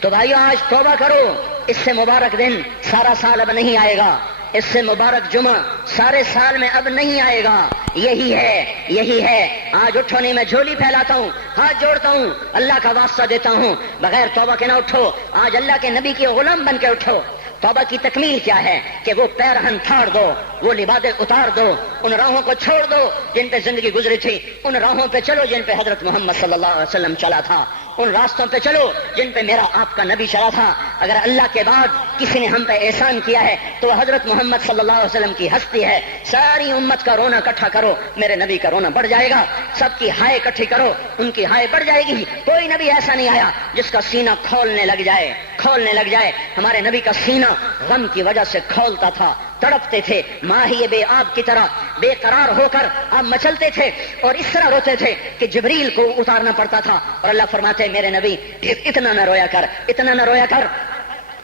تو بھائیو آج توبہ کرو، اس سے مبارک دن سارا سال اب نہیں آئے گا، اس سے مبارک جمعہ سارے سال میں اب نہیں آئے گا، یہی ہے۔ آج اٹھو نہیں، میں جھولی پھیلاتا ہوں، ہاتھ جوڑتا ہوں، اللہ کا واسطہ دیتا ہوں، بغیر توبہ کے نہ اٹھو، آج اللہ کے نبی کے غلام بن کے اٹھو۔ توبہ کی تکمیل کیا ہے کہ وہ پیرہن پھاڑ دو، وہ لبادیں اتار دو، ان راہوں کو چھوڑ دو جن پہ زندگی گزری تھی، ان راہوں پہ چلو جن پہ حضرت محمد صلی اللہ علیہ وسلم چلا تھا، ان راستوں پہ چلو جن پہ میرا آپ کا نبی چلا تھا۔ اگر اللہ کے بعد کسی نے ہم پہ احسان کیا ہے تو وہ حضرت محمد صلی اللہ علیہ وسلم کی ہستی ہے۔ ساری امت کا رونا اکٹھا کرو، میرے نبی کا رونا بڑھ جائے گا، سب کی ہائے اکٹھی کرو، ان کی ہائے بڑھ جائے گی۔ کوئی نبی ایسا نہیں آیا جس کا سینہ کھولنے لگ جائے۔ ہمارے نبی کا سینہ غم کی وجہ سے کھولتا تھا، تڑپتے تھے، ماہی بے آب کی طرح بے قرار ہو کر آپ مچلتے تھے اور اس طرح روتے تھے کہ جبریل کو اتارنا پڑتا تھا، اور اللہ فرماتے میرے نبی اتنا نہ رویا کر۔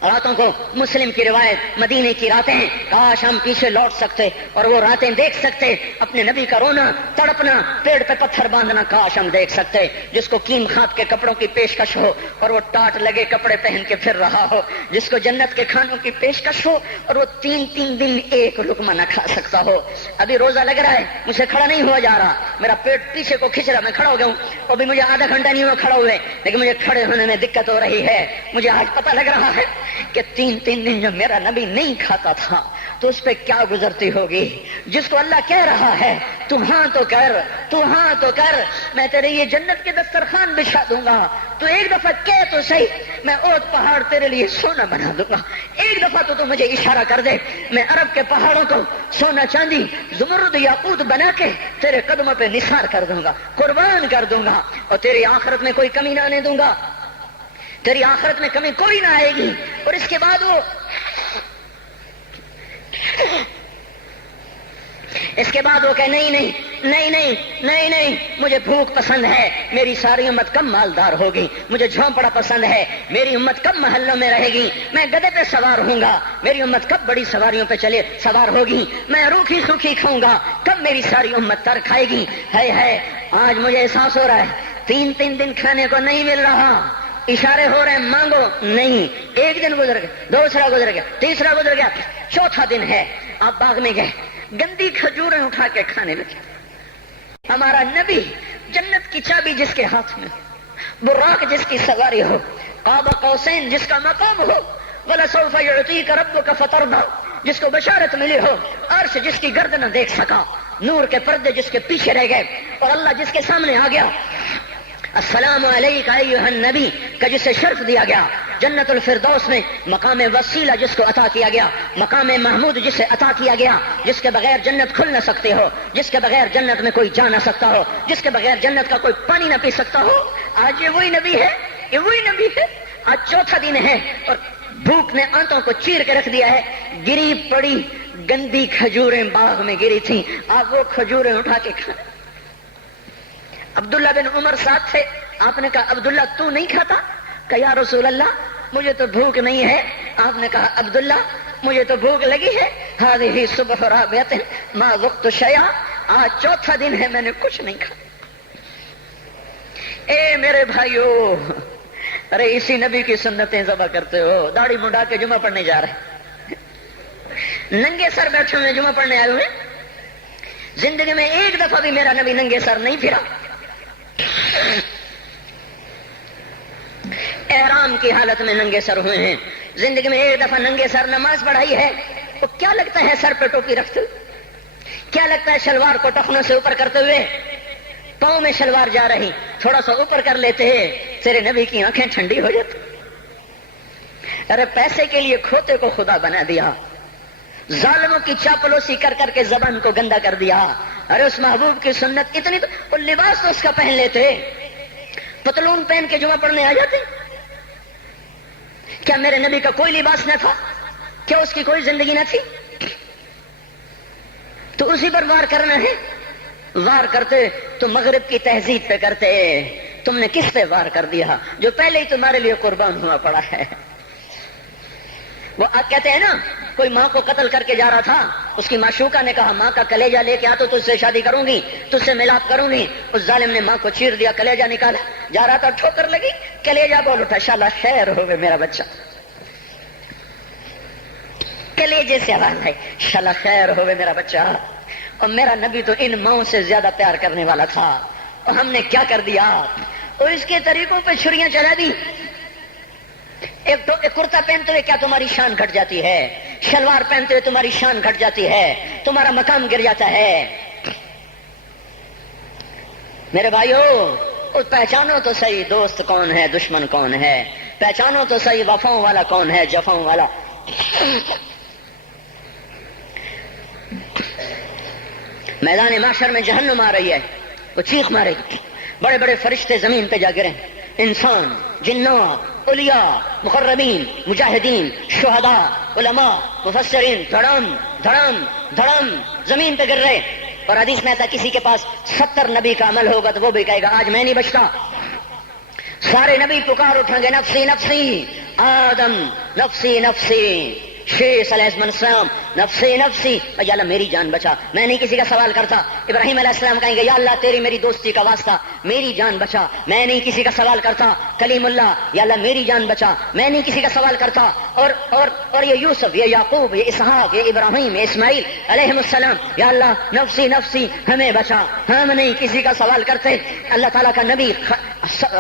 راتوں کو مسلم کی روایت، مدینے کی راتیں، کاش ہم پیچھے لوٹ سکتے اور وہ راتیں دیکھ سکتے، اپنے نبی کا رونا، تڑپنا، پیڑ پہ پتھر باندھنا کاش ہم دیکھ سکتے، جس کو کیم خواب کے کپڑوں کی پیشکش ہو اور وہ ٹاٹ لگے کپڑے پہن کے پھر رہا ہو، جس کو جنت کے کھانوں کی پیشکش ہو اور وہ 3 دن ایک لقمہ نہ کھا سکتا ہو۔ ابھی روزہ لگ رہا ہے، مجھے کھڑا نہیں ہوا جا رہا، میرا پیٹ پیچھے کو کھینچ رہا، میں کھڑا ہو گیا ہوں، ابھی مجھے آدھا گھنٹہ نہیں ہوا کھڑا ہوئے، لیکن مجھے کھڑے ہونے میں دقت ہو رہی ہے۔ مجھے آج پتہ لگ رہا ہے کہ 3 دن جو میرا نبی نہیں کھاتا تھا تو اس پہ کیا گزرتی ہوگی، جس کو اللہ کہہ رہا ہے تو ہاں تو کر، تو ہاں تو کر، میں تیرے یہ جنت کے دسترخوان بچھا دوں گا، تو ایک دفعہ کہہ تو صحیح، میں اوت پہاڑ تیرے لیے سونا بنا دوں گا، ایک دفعہ تو مجھے اشارہ کر دے، میں عرب کے پہاڑوں کو سونا چاندی زمرد یاقوت بنا کے تیرے قدموں پہ نثار کر دوں گا، قربان کر دوں گا، اور تیری آخرت میں کوئی کمی نہ آنے دوں گا، تیری آخرت میں کمی کوئی نہ آئے گی۔ اور اس کے بعد وہ کہ نہیں، مجھے بھوک پسند ہے، میری ساری امت کم مالدار ہوگی، مجھے جھونپڑا پسند ہے، میری امت کم محلوں میں رہے گی، میں گدھے پہ سوار ہوں گا، میری امت کب بڑی سواریوں پہ سوار ہوگی، میں روکھی سوکھی کھاؤں گا، کب میری ساری امت تر کھائے گی۔ ہے آج مجھے احساس ہو رہا ہے 3 دن کھانے کو نہیں مل رہا، اشارے ہو رہے ہیں مانگو نہیں، ایک دن گزر گیا، دوسرا گزر گیا، تیسرا گزر گیا، چوتھا دن ہے، آپ باغ میں گئے، گندی کھجوریں اٹھا کے کھانے لگے۔ ہمارا نبی جنت کی چابی جس کے ہاتھ میں، براق جس کی سواری ہو، قاب قوسین جس کا مقام ہو، وَلَسَوْفَ يُعْطِيكَ رَبُّكَ فَتَرْضَىٰ جس کو بشارت ملی ہو، عرش جس کی گرد نہ دیکھ سکا، نور کے پردے جس کے پیچھے رہ گئے، اور اللہ جس کے سامنے آ گیا، السلام علیک ایھا النبی کا جسے شرف دیا گیا، جنت الفردوس میں مقام وسیلہ جس کو عطا کیا گیا، مقام محمود جسے عطا کیا گیا، جس کے بغیر جنت کھل نہ سکتے ہو، جس کے بغیر جنت میں کوئی جا نہ سکتا ہو، جس کے بغیر جنت کا کوئی پانی نہ پی سکتا ہو، آج یہ وہی نبی ہے، یہ وہی نبی ہے۔ آج چوتھا دن ہے اور بھوک نے آنتوں کو چیر کے رکھ دیا ہے، گری پڑی گندی کھجوریں باغ میں گری تھیں، آپ وہ کھجوریں اٹھا کے کھا۔ عبداللہ بن عمر ساتھ تھے، آپ نے کہا عبداللہ تو نہیں کھاتا؟ کہ یا رسول اللہ مجھے تو بھوک نہیں ہے۔ آپ نے کہا عبداللہ مجھے تو بھوک لگی ہے، ہذہ صبح رابعۃ ما ذقت شیئا، آج چوتھا دن ہے میں نے کچھ نہیں کھایا۔ اے میرے بھائیو، ارے اسی نبی کی سنتیں ذبح کرتے ہو، داڑھی منڈا کے جمعہ پڑھنے جا رہے، ننگے سر بیٹھے ہوئے جمعہ پڑھنے آئے ہوئے، زندگی میں ایک دفعہ بھی میرا نبی ننگے سر نہیں پھرا، احرام کی حالت میں ننگے سر ہوئے ہیں، زندگی میں ایک دفعہ ننگے سر نماز پڑھائی ہے، تو کیا لگتا ہے سر پہ ٹوپی رکھتے ہوئے، کیا لگتا ہے شلوار کو ٹخنوں سے اوپر کرتے ہوئے، پاؤں میں شلوار جا رہی، تھوڑا سا اوپر کر لیتے ہیں، تیرے نبی کی آنکھیں ٹھنڈی ہو جاتی۔ ارے پیسے کے لیے کھوتے کو خدا بنا دیا، ظالموں کی چاپلوسی کر کر کے زبان کو گندا کر دیا۔ ارے اس محبوب کی سنت اتنی، تو وہ لباس تو اس کا پہن لیتے، پتلون پہن کے جمعہ پڑھنے آ جاتے۔ کیا میرے نبی کا کوئی لباس نہ تھا؟ کیا اس کی کوئی زندگی نہ تھی؟ تو اسی پر وار کرنا ہے۔ وار کرتے تو مغرب کی تہذیب پہ کرتے، تم نے کس پہ وار کر دیا جو پہلے ہی تمہارے لیے قربان ہوا پڑا ہے؟ وہ کہتے ہیں نا، کوئی ماں کو قتل کر کے جا رہا تھا، اس کی معشوقہ نے کہا ماں کا کلیجہ لے کے آ تو تجھ سے شادی کروں گی، تجھ سے ملاپ کروں گی۔ اس ظالم نے ماں کو چیر دیا، کلیجہ نکالا، جا رہا تھا ٹھوکر لگی، کلیجہ بول اٹھا، شالا خیر ہوئے میرا بچہ، کلیجے سے آواز ہے، شالا خیر ہوئے میرا بچہ۔ اور میرا نبی تو ان ماؤں سے زیادہ پیار کرنے والا تھا، اور ہم نے کیا کر دیا، اور اس کے طریقوں پہ چھریاں چلا دی۔ ایک کرتا پہنتے ہوئے کیا تمہاری شان گھٹ جاتی ہے؟ شلوار پہنتے ہوئے تمہاری شان گھٹ جاتی ہے، تمہارا مقام گر جاتا ہے۔ میرے بھائیو، پہچانو تو صحیح دوست کون ہے، دشمن کون ہے، پہچانو تو صحیح وفاؤں والا کون ہے، جفاؤں والا۔ میدان معاشر میں جہنم آ رہی ہے، وہ چیخ مارے گی، بڑے بڑے فرشتے زمین پہ جا گرے، انسان، جنات، اولیاء، مقربین، مجاہدین، شہداء، علماء، مفسرین، دھڑم دھڑم دھڑم زمین پہ گر رہے۔ اور حدیث میں آتا کسی کے پاس 70 نبی کا عمل ہوگا تو وہ بھی کہے گا آج میں نہیں بچتا۔ سارے نبی پکار اٹھیں گے، نفسی نفسی، آدم نفسی نفسی، شیخ علیہ السلام نفسی نفسی، یا اللہ میری جان بچا، میں نہیں کسی کا سوال کرتا۔ ابراہیم علیہ السلام کہیں گے یا اللہ تیری میری دوستی کا واسطہ میری جان بچا، میں نہیں کسی کا سوال کرتا۔ کلیم اللہ، یا اللہ میری جان بچا، میں نہیں کسی کا سوال کرتا۔ اور یہ یوسف، یہ یعقوب، یہ اسحاق، یہ ابراہیم، یہ اسماعیل علیہ السلام، یا اللہ نفسی نفسی ہمیں بچا، ہم نہیں کسی کا سوال کرتے۔ اللہ تعالیٰ کا نبی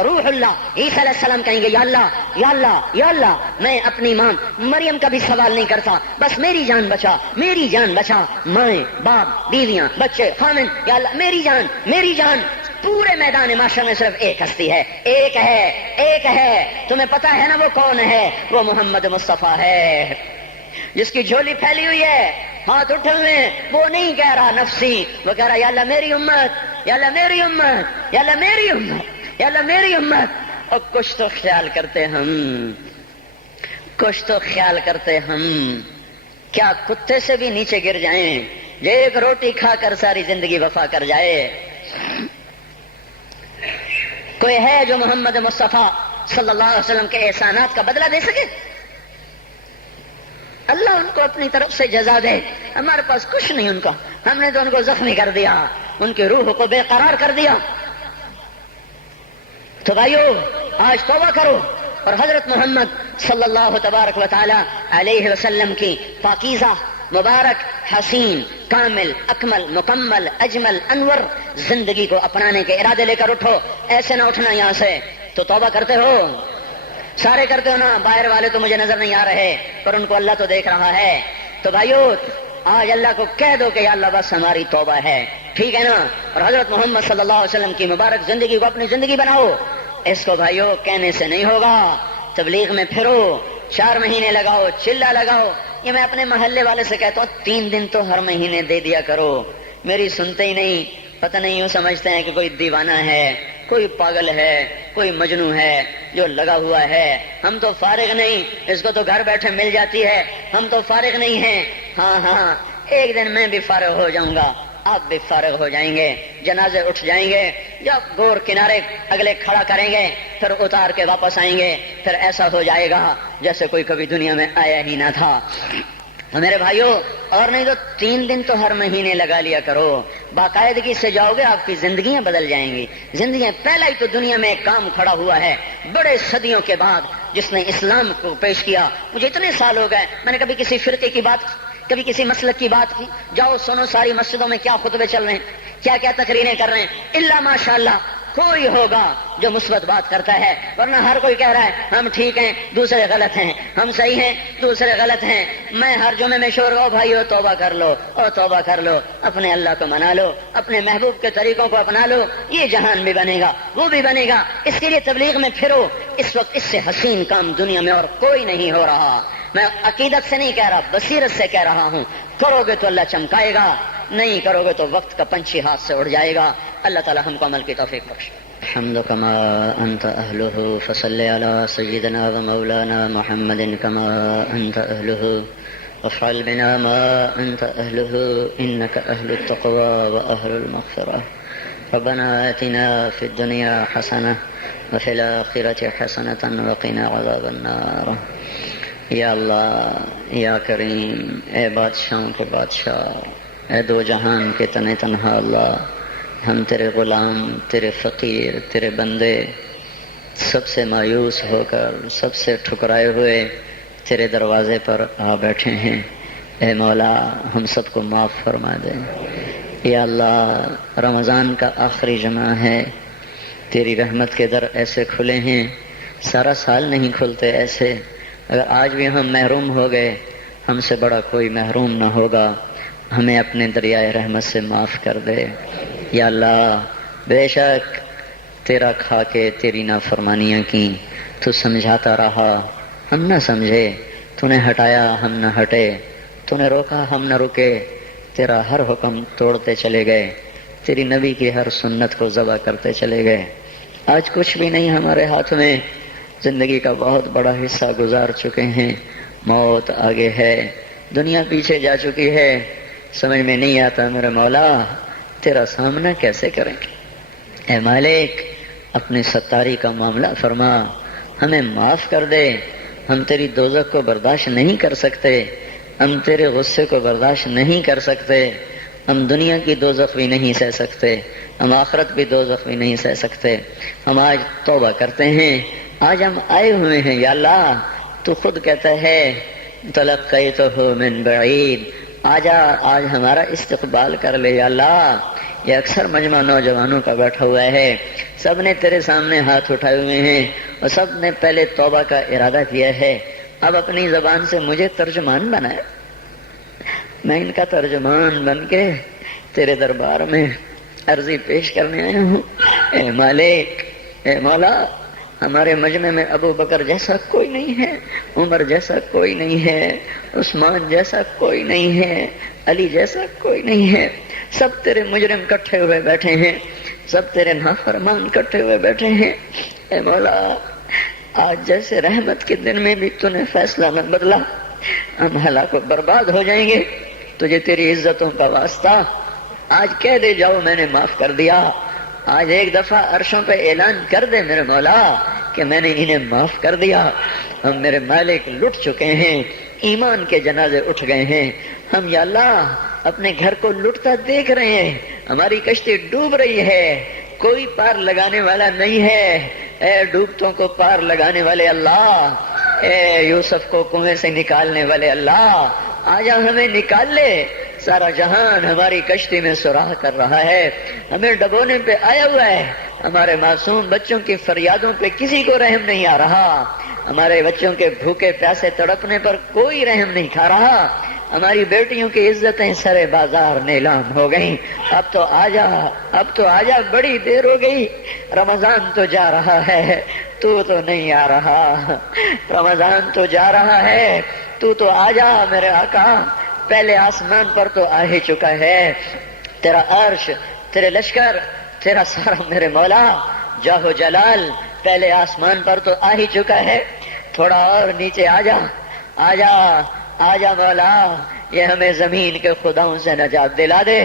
روح اللہ عیسیٰ علیہ السلام کہیں گے یا اللہ یا اللہ یا اللہ، میں اپنی ماں مریم کا بھی سوال نہیں کرتا، بس میری جان بچا، میری جان بچا، مائیں باپ بیویاں بچے خامن، یا اللہ میری جان میری جان۔ پورے میدان معاشر میں صرف ایک ہستی ہے، ایک ہے ایک ہے، تمہیں پتا ہے نا وہ کون ہے؟ وہ محمد مصطفیٰ ہے، جس کی جھولی پھیلی ہوئی ہے، ہاتھ اٹھے ہوئے، وہ نہیں کہہ رہا نفسی، وہ کہہ رہا یا اللہ میری امت، یا اللہ میری امت، یا اللہ میری امت، یا اللہ میری امت۔ اور کچھ تو خیال کرتے ہم، کچھ تو خیال کرتے ہم، کیا کتے سے بھی نیچے گر جائیں جو ایک روٹی کھا کر ساری زندگی وفا کر جائے؟ کوئی ہے جو محمد مصطفیٰ صلی اللہ علیہ وسلم کے احسانات کا بدلہ دے سکے؟ اللہ ان کو اپنی طرف سے جزا دے، ہمارے پاس کچھ نہیں ان کا، ہم نے تو ان کو زخمی کر دیا، ان کی روح کو بے قرار کر دیا۔ تو بھائیو آج توبہ کرو اور حضرت محمد صلی اللہ تبارک و تعالی علیہ وسلم کی پاکیزہ مبارک حسین کامل اکمل مکمل اجمل انور زندگی کو اپنانے کے ارادے لے کر اٹھو۔ ایسے نہ اٹھنا یہاں سے، تو توبہ کرتے ہو، سارے کرتے ہو نا، باہر والے تو مجھے نظر نہیں آ رہے پر ان کو اللہ تو دیکھ رہا ہے۔ تو بھائیو آج اللہ کو کہہ دو کہ یا اللہ بس ہماری توبہ ہے، ٹھیک ہے نا، اور حضرت محمد صلی اللہ علیہ وسلم کی مبارک زندگی کو اپنی زندگی بناؤ۔ اس کو بھائیو کہنے سے نہیں ہوگا، تبلیغ میں پھرو، 4 مہینے لگاؤ، چلا لگاؤ۔ یہ میں اپنے محلے والے سے کہتا ہوں 3 دن تو ہر مہینے دے دیا کرو، میری سنتے ہی نہیں، پتہ نہیں یوں سمجھتے ہیں کہ کوئی دیوانہ ہے، کوئی پاگل ہے، کوئی مجنوں ہے جو لگا ہوا ہے۔ ہم تو فارغ نہیں، اس کو تو گھر بیٹھے مل جاتی ہے، ہم تو فارغ نہیں ہیں۔ ہاں ہاں ایک دن میں بھی فارغ ہو جاؤں گا، آپ بھی فارغ ہو جائیں گے، جنازے اٹھ جائیں گے، جب گور کنارے اگلے کھڑا کریں گے پھر اتار کے واپس آئیں گے، پھر ایسا ہو جائے گا جیسے کوئی کبھی دنیا میں آیا ہی نہ تھا۔ میرے بھائیوں اور نہیں تو 3 دن تو ہر مہینے لگا لیا کرو، باقاعدگی سے جاؤ گے، آپ کی زندگیاں بدل جائیں گی۔ زندگیاں پہلا ہی تو دنیا میں ایک کام کھڑا ہوا ہے بڑے صدیوں کے بعد جس نے اسلام کو پیش کیا۔ مجھے اتنے سال ہو گئے میں نے کبھی کسی فرقے کی بات، کبھی کسی مسلک کی بات کی، جاؤ سنو ساری مسجدوں میں کیا خطبے چل رہے ہیں، کیا کیا تقریریں کر رہے ہیں، الا ماشاءاللہ کوئی ہوگا جو مثبت بات کرتا ہے، ورنہ ہر کوئی کہہ رہا ہے ہم ٹھیک ہیں دوسرے غلط ہیں، ہم صحیح ہیں دوسرے غلط ہیں۔ میں ہر جمعے میں شور او بھائیو توبہ کر لو، او توبہ کر لو، اپنے اللہ کو منا لو، اپنے محبوب کے طریقوں کو اپنا لو، یہ جہان بھی بنے گا وہ بھی بنے گا۔ اس کے لیے تبلیغ میں پھرو، اس وقت اس سے حسین کام دنیا میں اور کوئی نہیں ہو رہا۔ میں عقیدت سے نہیں کہہ رہا، بصیرت سے کہہ رہا ہوں، کرو گے تو اللہ چمکائے گا، نہیں کرو گے تو وقت کا پنچھی ہاتھ سے اڑ جائے گا۔ اللہ تعالی ہم کو عمل کی توفیق بخشے۔ الحمد كما أنت أهله فصل على سيدنا ومولانا محمد كما أنت أهله وافعل بنا ما أنت أهله إنك أهل التقوى وأهل المغفرة. ربنا آتنا في الدنيا حسنة وفي الآخرة حسنة وقنا عذاب النار. یا اللہ یا کریم، اے بادشاہوں کے بادشاہ، اے دو جہان کے تن تنہا اللہ، ہم تیرے غلام، تیرے فقیر، تیرے بندے، سب سے مایوس ہو کر، سب سے ٹھکرائے ہوئے تیرے دروازے پر آ بیٹھے ہیں۔ اے مولا ہم سب کو معاف فرما دے۔ یا اللہ رمضان کا آخری جمعہ ہے، تیری رحمت کے در ایسے کھلے ہیں، سارا سال نہیں کھلتے ایسے۔ اگر آج بھی ہم محروم ہو گئے، ہم سے بڑا کوئی محروم نہ ہوگا، ہمیں اپنے دریائے رحمت سے معاف کر دے۔ یا اللہ بے شک تیرا کھا کے تیری نافرمانیاں کی، تو سمجھاتا رہا ہم نہ سمجھے، تو نے ہٹایا ہم نہ ہٹے، تو نے روکا ہم نہ رکے، تیرا ہر حکم توڑتے چلے گئے، تیری نبی کی ہر سنت کو ذبح کرتے چلے گئے۔ آج کچھ بھی نہیں ہمارے ہاتھ میں، زندگی کا بہت بڑا حصہ گزار چکے ہیں، موت آگے ہے، دنیا پیچھے جا چکی ہے، سمجھ میں نہیں آتا میرے مولا تیرا سامنا کیسے کریں۔ اے مالک اپنی ستاری کا معاملہ فرما، ہمیں معاف کر دے، ہم تیری دوزخ کو برداشت نہیں کر سکتے، ہم تیرے غصے کو برداشت نہیں کر سکتے، ہم دنیا کی دوزخ بھی نہیں سہ سکتے، ہم آخرت بھی دوزخ بھی نہیں سہ سکتے۔ ہم آج توبہ کرتے ہیں، آج ہم آئے ہوئے ہیں یا اللہ، تو خود کہتا ہے تلقیتہ من بعید، آجا آج ہمارا استقبال کر لے یا اللہ۔ یہ اکثر مجمع نوجوانوں کا بیٹھا ہوا ہے، سب نے تیرے سامنے ہاتھ اٹھائے ہوئے ہیں اور سب نے پہلے توبہ کا ارادہ کیا ہے، اب اپنی زبان سے مجھے ترجمان بنائے، میں ان کا ترجمان بن کے تیرے دربار میں عرضی پیش کرنے آیا ہوں۔ اے مالک، اے مولا، ہمارے مجمع میں ابو بکر جیسا کوئی نہیں ہے، عمر جیسا کوئی نہیں ہے، عثمان جیسا کوئی نہیں ہے، علی جیسا کوئی نہیں ہے، سب تیرے مجرم کٹھے ہوئے بیٹھے ہیں، سب تیرے نافرمان کٹھے ہوئے بیٹھے ہیں۔ اے مولا، آج جیسے رحمت کے دن میں بھی تو نے فیصلہ نہ بدلا، ہم ہلاک و برباد ہو جائیں گے، تجھے تیری عزتوں کا واسطہ آج کہہ دے جاؤ میں نے معاف کر دیا، آج ایک دفعہ عرشوں پہ اعلان کر دے میرے مولا کہ میں نے انہیں معاف کر دیا۔ ہم میرے مالک لٹ چکے ہیں، ایمان کے جنازے اٹھ گئے ہیں، ہم یا اللہ اپنے گھر کو لٹتا دیکھ رہے ہیں، ہماری کشتی ڈوب رہی ہے، کوئی پار لگانے والا نہیں ہے۔ اے ڈوبتوں کو پار لگانے والے اللہ، اے یوسف کو کنویں سے نکالنے والے اللہ، آجا ہمیں نکال لے، سارا جہان ہماری کشتی میں سراغ کر رہا ہے، ہمیں ڈبونے پہ آیا ہوا ہے، ہمارے معصوم بچوں کی فریادوں پہ کسی کو رحم نہیں آ رہا، ہمارے بچوں کے بھوکے پیاسے تڑپنے پر کوئی رحم نہیں کھا رہا، ہماری بیٹیوں کی عزتیں سرے بازار نیلام ہو گئیں، اب تو آجا، اب تو آجا، بڑی دیر ہو گئی، رمضان تو جا رہا ہے تو نہیں آ رہا، رمضان تو جا رہا ہے تو آجا میرے آقا، پہلے آسمان پر تو آ ہی چکا ہے، تیرا عرش، تیرے لشکر، تیرا سارا میرے مولا جاہ و جلال پہلے آسمان پر تو آ ہی چکا ہے، تھوڑا اور نیچے آجا، آجا، آجا مولا، یہ ہمیں زمین کے خداؤں سے نجات دلا دے،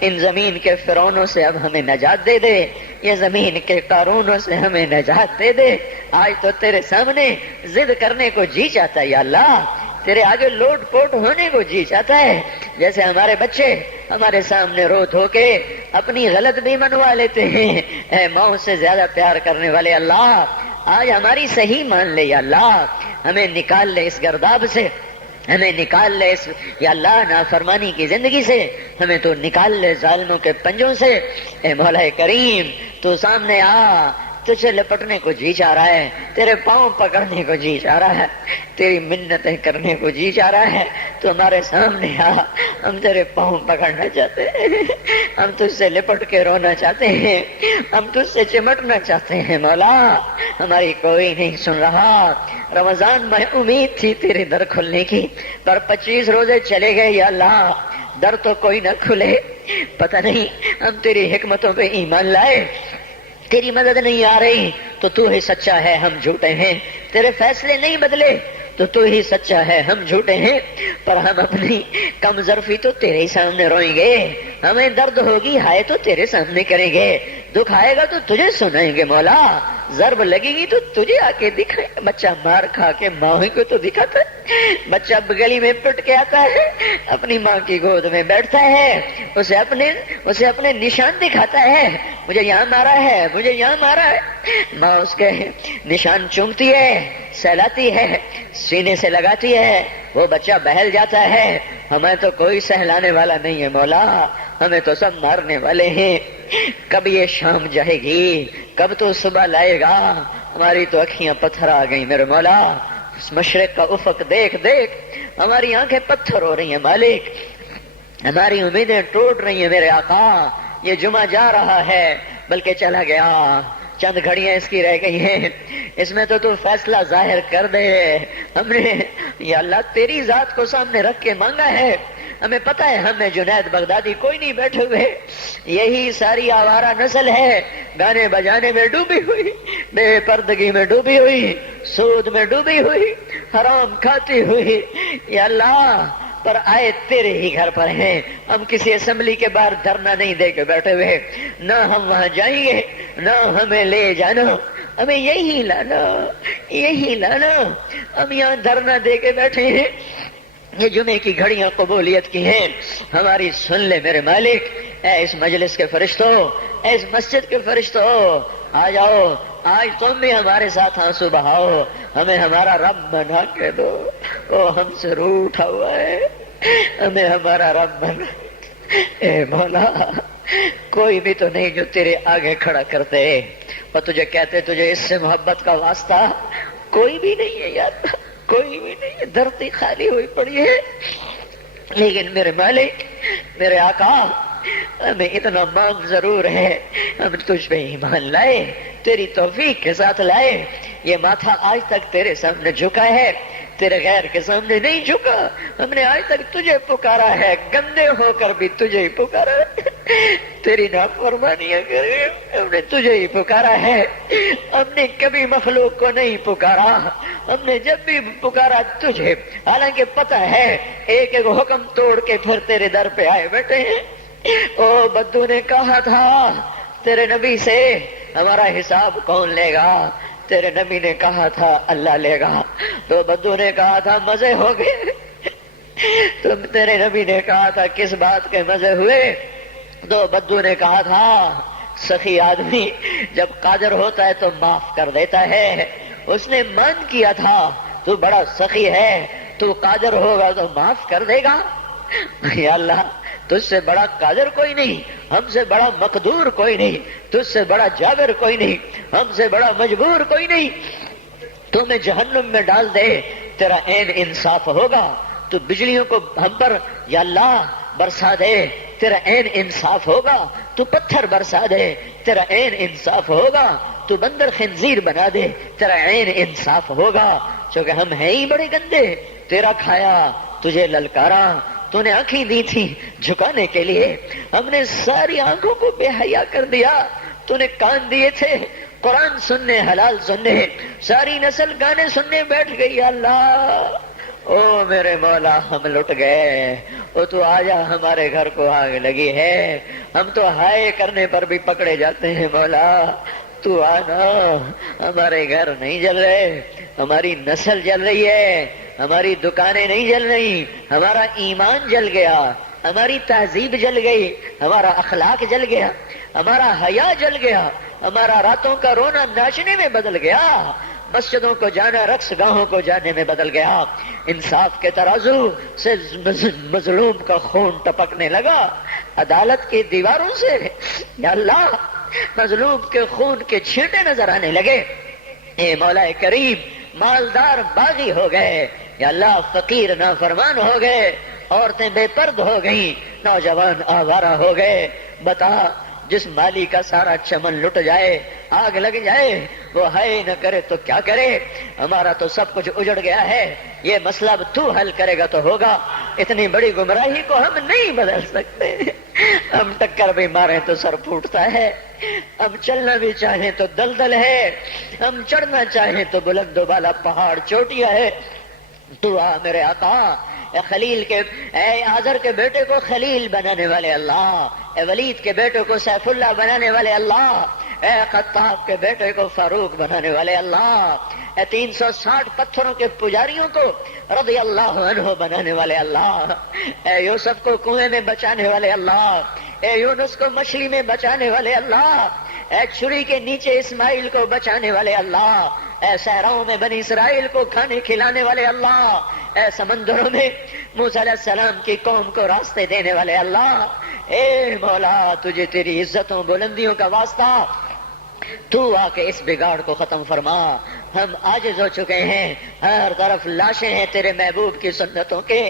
ان زمین کے فرعونوں سے اب ہمیں نجات دے دے، یہ زمین کے قارونوں سے ہمیں نجات دے دے، آج تو تیرے سامنے ضد کرنے کو جی چاہتا ہے یا اللہ، تیرے آگے لوٹ پوٹ ہونے کو جی چاہتا ہے، جیسے ہمارے بچے ہمارے سامنے رو دھو کے اپنی غلط بھی منوا لیتے ہیں، اے ماؤں سے زیادہ پیار کرنے والے اللہ، آج ہماری صحیح مان لے یا اللہ، ہمیں نکال لے اس گرداب سے، ہمیں نکال لے اس یا اللہ نافرمانی کی زندگی سے، ہمیں تو نکال لے ظالموں کے پنجوں سے، اے مولا کریم تو سامنے آ، تجھے لپٹنے کو جی چاہ رہا ہے، تیرے پاؤں پکڑنے کو جی چاہ رہا ہے، تیری منتیں کرنے کو جی چاہ رہا ہے، تو ہمارے سامنے آ، ہم تیرے پاؤں پکڑنا چاہتے ہیں، ہم تجھ سے لپٹ کے رونا چاہتے ہیں، ہم تجھ سے چمٹنا چاہتے ہیں مولا، ہماری کوئی نہیں سن رہا۔ رمضان میں امید تھی تیرے در کھلنے کی، پر 25 روزے چلے گئے یا اللہ، در تو کوئی نہ کھلے، پتہ نہیں ہم تیری حکمتوں پہ ایمان لائے، تیری مدد نہیں آ رہی تو ہی سچا ہے، ہم جھوٹے ہیں، تیرے فیصلے نہیں بدلے تو ہی سچا ہے، ہم جھوٹے ہیں، پر ہم اپنی کم ظرفی تو تیرے ہی سامنے روئیں گے، ہمیں درد ہوگی ہائے تو تیرے سامنے کریں گے، دکھ آئے گا تو تجھے سنائیں گے مولا، ضرب لگے گی تو تجھے آ کے دکھائیں گے، بچہ مار کھا کے ماں کو تو دکھاتا ہے، بچہ گلی میں پٹ کے آتا ہے، اپنی ماں کی گود میں بیٹھتا ہے، اسے اپنے نشان دکھاتا ہے، مجھے یہاں مارا ہے، مجھے یہاں مارا ہے، ماں اس کے نشان چومتی ہے، سہلاتی ہے، سینے سے لگاتی ہے، وہ بچہ بہل جاتا ہے، ہمیں تو کوئی سہلانے والا نہیں ہے مولا، ہمیں تو سب مارنے والے ہیں، کب یہ شام جائے گی، کب تو صبح لائے گا، ہماری تو اکھیاں پتھر آ گئی میرے مولا، اس مشرق کا افق دیکھ دیکھ ہماری آنکھیں پتھر ہو رہی ہیں مالک، ہماری امیدیں ٹوٹ رہی ہیں میرے آقا، یہ جمعہ جا رہا ہے بلکہ چلا گیا، چند گھڑیاں اس کی رہ گئی ہیں، اس میں تو فیصلہ ظاہر کر دے، ہم نے یا اللہ تیری ذات کو سامنے رکھ کے مانگا ہے، ہمیں پتہ ہے ہمیں جنید بغدادی کوئی نہیں بیٹھے ہوئے، یہی ساری آوارہ نسل ہے، گانے بجانے میں ڈوبی ہوئی، بے پردگی میں ڈوبی ہوئی، سود میں ڈوبی ہوئی، حرام کھاتی ہوئی، یا اللہ پر آئے تیرے ہی گھر پر ہیں، ہم کسی اسمبلی کے باہر دھرنا نہیں دے کے بیٹھے ہوئے، نہ ہم وہاں جائیں گے، نہ ہمیں لے جانا، ہمیں یہی لانا، یہی لانا، ہم یہاں دھرنا دے کے بیٹھے ہیں، یہ جمعے کی گھڑیاں قبولیت کی ہیں، ہماری سن لے میرے مالک، اے اس مجلس کے فرشتوں، اے اس مسجد کے فرشتوں، آ جاؤ، آج تم بھی ہمارے ساتھ آنسو بہاؤ، ہمیں ہمارا رب بنا کے دو، وہ ہم سے روٹھا ہوا ہے، ہمیں ہمارا رب بنا، اے مولا کوئی بھی تو نہیں جو تیرے آگے کھڑا کرتے اور تجھے کہتے تجھے اس سے محبت کا واسطہ، کوئی بھی نہیں ہے یار، کوئی بھی نہیں ہے، دھرتی خالی ہوئی پڑی ہے۔ لیکن میرے مالک، میرے آقا، ہمیں اتنا مانگ ضرور ہے، ہم تجھ پہ ایمان لائے، تیری توفیق کے ساتھ لائے، یہ ماتھا آج تک تیرے سامنے جھکا ہے، تیرے غیر کے سامنے نہیں جھکا، ہم نے آج تک تجھے پکارا ہے، گندے ہو کر بھی تجھے ہی پکارا ہے، تیری نافرمانیاں کرے ہم نے تجھے ہی پکارا ہے، ہم نے کبھی مخلوق کو نہیں پکارا، ہم نے جب بھی پکارا تجھے، حالانکہ پتہ ہے ایک ایک حکم توڑ کے پھر تیرے در پہ آئے بیٹھے ہیں۔ او بدو نے کہا تھا تیرے نبی سے ہمارا حساب کون لے گا؟ تیرے نبی نے کہا تھا اللہ لے گا، تو بدو نے کہا تھا مزے ہو گئے، تم تیرے نبی نے کہا تھا کس بات کے مزے ہوئے؟ تو بدو نے کہا تھا سخی آدمی جب قادر ہوتا ہے تو معاف کر دیتا ہے، اس نے مان کیا تھا تو بڑا سخی ہے، تو قادر ہوگا تو معاف کر دے گا۔ یا اللہ تجھ سے بڑا قادر کوئی نہیں، ہم سے بڑا مقدور کوئی نہیں، تجھ سے بڑا جابر کوئی نہیں، ہم سے بڑا مجبور کوئی نہیں، تو میں جہنم میں ڈال دے تیرا عین انصاف ہوگا، تو بجلیوں کو ہم پر یا اللہ برسا دے تیرا عین انصاف ہوگا، تو پتھر برسا دے تیرا عین انصاف ہوگا، تو بندر خنزیر بنا دے تیرا عین انصاف ہوگا، چونکہ ہم ہیں ہی بڑے گندے، تیرا کھایا تجھے للکارا، تو نے آنکھیں دی تھی جھکانے کے لیے، ہم نے ساری آنکھوں کو بے حیا کر دیا، تو نے کان دیے تھے قرآن سننے حلال سننے، ساری نسل گانے سننے بیٹھ گئی۔ اللہ او میرے مولا ہم لٹ گئے، او تو آجا ہمارے گھر کو آگ لگی ہے، ہم تو ہائے کرنے پر بھی پکڑے جاتے ہیں، مولا تو آنا، ہمارے گھر نہیں جل رہے، ہماری نسل جل رہی ہے، ہماری دکانیں نہیں جل رہی، ہمارا ایمان جل گیا، ہماری تہذیب جل گئی، ہمارا اخلاق جل گیا، ہمارا حیا جل گیا، ہمارا راتوں کا رونا ناچنے میں بدل گیا، مسجدوں کو جانا رقص گاہوں کو جانے میں بدل گیا، انصاف کے ترازو سے مظلوم کا خون ٹپکنے لگا، عدالت کی دیواروں سے یا اللہ مظلوم کے خون کے چھینٹے نظر آنے لگے۔ اے مولا کریم مالدار باغی ہو گئے، یا اللہ فقیر نافرمان ہو گئے، عورتیں بے پرد ہو گئیں، نوجوان آوارہ ہو گئے۔ بتا جس مالی کا سارا چمن لٹ جائے، آگ لگ جائے، وہ ہائے نہ کرے تو کیا کرے؟ ہمارا تو سب کچھ اجڑ گیا ہے، یہ مسئلہ اب تو حل کرے گا تو ہوگا، اتنی بڑی گمراہی کو ہم نہیں بدل سکتے، ہم ٹکر بھی ماریں تو سر پھوٹتا ہے، ہم چلنا بھی چاہیں تو دلدل ہے، ہم چڑھنا چاہیں تو بلند و بالا پہاڑ چوٹیاں ہے، تو آ میرے آقا، اے خلیل کے، اے آزر کے بیٹے کو خلیل بنانے والے اللہ، اے ولید کے بیٹے کو سیف اللہ بنانے والے اللہ، اے خطاب کے بیٹے کو فاروق بنانے والے اللہ، اے 360 پتھروں کے پجاریوں کو رضی اللہ عنہ بنانے والے اللہ، اے یوسف کو کنویں میں بچانے والے اللہ، اے یونس کو مچھلی میں بچانے والے اللہ، اے چھری کے نیچے اسماعیل کو بچانے والے اللہ، اے صحراؤں میں بنی اسرائیل کو کھانے کھلانے والے اللہ، اے سمندروں میں موسیٰ علیہ السلام کی قوم کو راستے دینے والے اللہ، اے مولا تجھے تیری عزتوں بلندیوں کا واسطہ، تو آ کے اس بگاڑ کو ختم فرما، ہم عاجز ہو چکے ہیں، ہر طرف لاشیں ہیں تیرے محبوب کی سنتوں کے،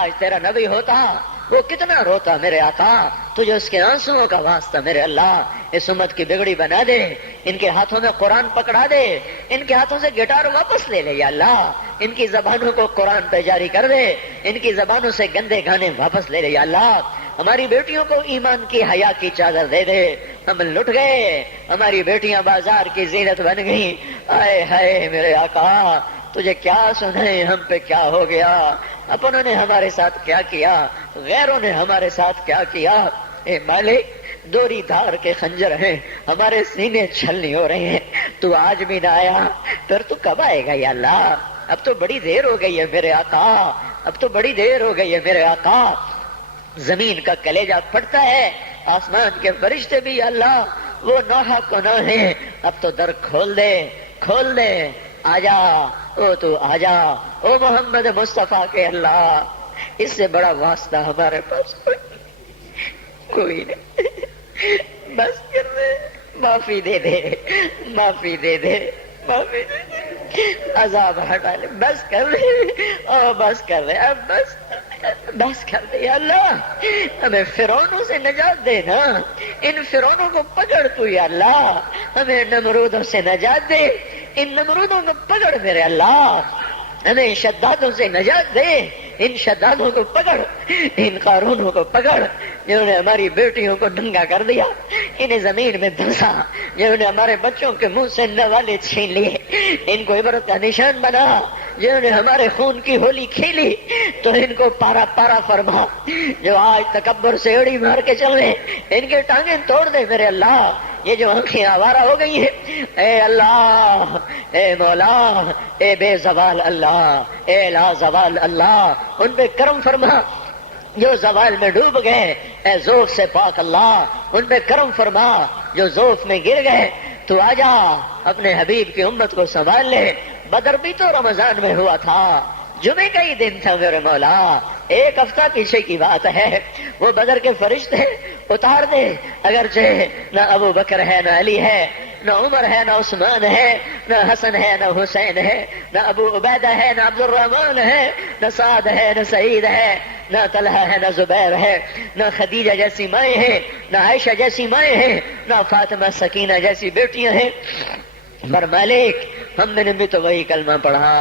آج تیرا نبی ہوتا وہ کتنا روتا میرے آقا، تجھے اس کے آنسوؤں کا واسطہ میرے اللہ اس امت کی بگڑی بنا دے، ان کے ہاتھوں میں قرآن پکڑا دے، ان کے ہاتھوں سے گٹار واپس لے لے یا اللہ، ان کی زبانوں کو قرآن پہ جاری کر دے، ان کی زبانوں سے گندے گانے واپس لے لے یا اللہ، ہماری بیٹیوں کو ایمان کی حیا کی چادر دے دے، ہم لٹ گئے، ہماری بیٹیاں بازار کی زینت بن گئیں، آئے ہائے میرے آقا تجھے کیا سنائیں ہم پہ کیا ہو گیا، اپنوں نے ہمارے ساتھ کیا کیا، غیروں نے ہمارے ساتھ کیا کیا، اے مالک دوری دھار کے خنجر ہیں، ہمارے سینے چھلنی ہو رہے ہیں، تو آج بھی نہ آیا، پھر تو کب آئے گا یا اللہ؟ اب تو بڑی دیر ہو گئی ہے میرے آقا، اب تو بڑی دیر ہو گئی ہے میرے آقا، زمین کا کلیجہ پھٹتا ہے، آسمان کے فرشتے بھی یا اللہ وہ نوحہ کو نہ ہیں، اب تو در کھول دے، کھول دے، آجا او تو آجا، او محمد مصطفیٰ کے اللہ، اس سے بڑا واسطہ ہمارے پاس کوئی نہیں۔ بس کر دے، معافی دے دے، معافی دے دے، معافی دے دے، عذاب ہٹا لے، بس کر دے، او بس کر دے، اب بس کر دے یا اللہ، ہمیں فرعونوں سے نجات دے نا، ان فرعونوں کو پکڑ تو یا اللہ، ہمیں نمرودوں سے نجات دے، ان نمرودوں کو پکڑ میرے اللہ، ہمیں شدادوں سے نجات دے، ان شدادوں کو پکڑ، ان قارونوں کو پکڑ جنہوں نے ہماری بیٹیوں کو ننگا کر دیا، انہیں زمین میں دھنسا، جنہوں نے ہمارے بچوں کے منہ سے نوالے چھین لیے، ان کو عبرت کا نشان بنا، جنہوں نے ہمارے خون کی ہولی کھیلی تو ان کو پارا پارا فرما، جو آج تکبر سے اڑی مار کے چل رہے ان کے ٹانگیں توڑ دے میرے اللہ، یہ جو آنکھیں آوارہ ہو گئی ہیں، اے اللہ، اے مولا، اے بے زوال اللہ، اے لا زوال اللہ، ان پہ کرم فرما، جو زوال میں ڈوب گئے، اے ذوف سے پاک اللہ، ان پہ کرم فرما، جو ذوف میں گر گئے، تو آجا اپنے حبیب کی امت کو سنبھال لے، بدر بھی تو رمضان میں ہوا تھا، جمعے کا ہی دن تھا میرے مولا، ایک ہفتہ پیچھے کی بات ہے، وہ بدر کے فرشتے اتار دے، اگرچہ نہ ابو بکر ہے، نہ علی ہے، نہ عمر ہے، نہ عثمان ہے، نہ حسن ہے، نہ حسین ہے، نہ ابو عبیدہ ہے، نہ عبد الرحمن ہے، نہ سعد ہے، نہ سعید ہے، نہ طلحہ ہے، نہ زبیر ہے، نہ خدیجہ جیسی مائیں ہیں، نہ عائشہ جیسی مائیں ہیں، نہ فاطمہ سکینہ جیسی بیٹیاں ہیں، پر مالک ہم نے بھی تو وہی کلمہ پڑھا،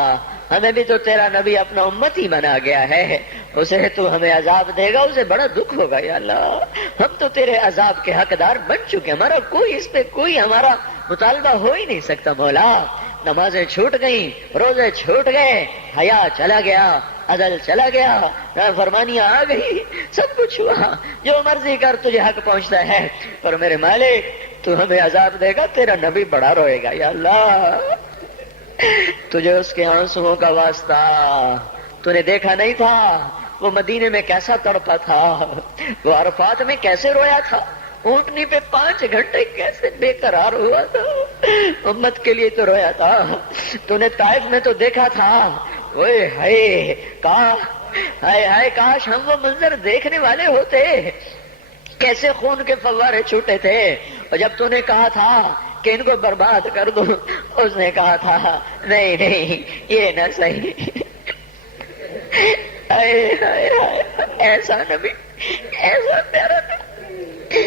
ہمیں بھی تو تیرا نبی اپنا امت ہی بنا گیا ہے، اسے تو ہمیں عذاب دے گا، اسے بڑا دکھ ہوگا یا اللہ، ہم تو تیرے عذاب کے حقدار بن چکے، ہمارا کوئی اس پہ کوئی ہمارا مطالبہ ہو ہی نہیں سکتا مولا، نمازیں چھوٹ گئیں، روزے چھوٹ گئے، حیا چلا گیا، عدل چلا گیا، نافرمانیاں آ گئی، سب کچھ ہوا، جو مرضی کر تجھے حق پہنچتا ہے، پر میرے مالک تو ہمیں عذاب دے گا، تیرا نبی بڑا روئے گا یا اللہ، تجھے اس کے آنسوؤں کا واسطہ، تو نے دیکھا نہیں تھا وہ مدینے میں کیسا تڑپا تھا، وہ عرفات میں کیسے رویا تھا، اونٹنی پہ 5 گھنٹے کیسے بے قرار ہوا تھا، امت کے لیے تو رویا تھا، تو نے طائف میں تو دیکھا تھا، اوئے ہائے ہائے ہائے کاش ہم وہ منظر دیکھنے والے ہوتے، کیسے خون کے فوارے چھوٹے تھے، اور جب تو نے کہا تھا کہ ان کو برباد کر دو، اس نے کہا تھا نہیں نہیں یہ نہ صحیح، ایسا نبی، ایسا پیارا نبی،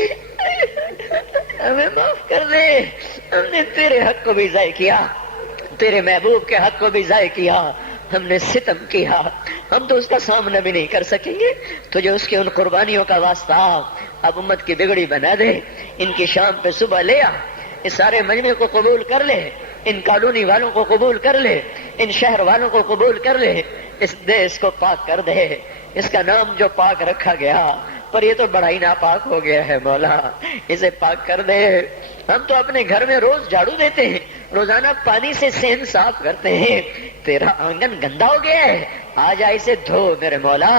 ہمیں معاف کر دے، ہم نے تیرے حق کو بھی ضائع کیا، تیرے محبوب کے حق کو بھی ضائع کیا، ہم نے ستم کیا، ہم تو اس کا سامنا بھی نہیں کر سکیں گے، تجھے اس کے ان قربانیوں کا واسطہ اب امت کی بگڑی بنا دے، ان کی شام پہ صبح لے آ، اس سارے مجمع کو قبول کر لے، ان کالونی والوں کو قبول کر لے، ان شہر والوں کو قبول کر لے، اس دیش کو پاک کر دے، اس کا نام جو پاک رکھا گیا پر یہ تو بڑا ہی ناپاک ہو گیا ہے مولا، اسے پاک کر دے، ہم تو اپنے گھر میں روز جھاڑو دیتے ہیں، روزانہ پانی سے صحن صاف کرتے ہیں، تیرا آنگن گندا ہو گیا ہے، آ جا اسے دھو میرے مولا،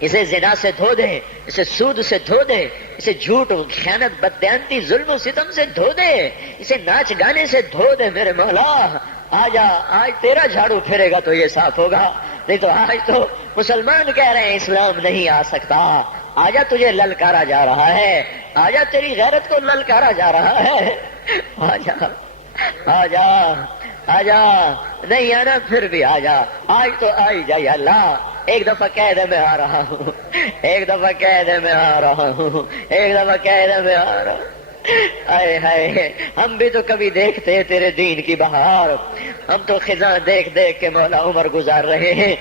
اسے زنا سے دھو دے، اسے سود سے دھو دے، اسے جھوٹ خیانت بددیانتی ظلم و ستم سے دھو دے، اسے ناچ گانے سے دھو دے میرے مولا، آجا، آج تیرا جھاڑو پھرے گا تو یہ صاف ہوگا، نہیں تو آج تو مسلمان کہہ رہے ہیں اسلام نہیں آ سکتا، آجا تجھے للکارا جا رہا ہے، آجا تیری غیرت کو للکارا جا رہا ہے، آجا آجا آجا، نہیں آنا پھر بھی آجا، آج تو آئی جا یا اللہ، ایک دفعہ کہہ دے میں آ رہا ہوں، ایک دفعہ کہہ دے میں آ رہا ہوں، ایک دفعہ کہہ دے میں آ رہا ہوں، آئے ہائے، ہم بھی تو کبھی دیکھتے تیرے دین کی بہار، ہم تو خزاں دیکھ دیکھ کے مولا عمر گزار رہے ہیں،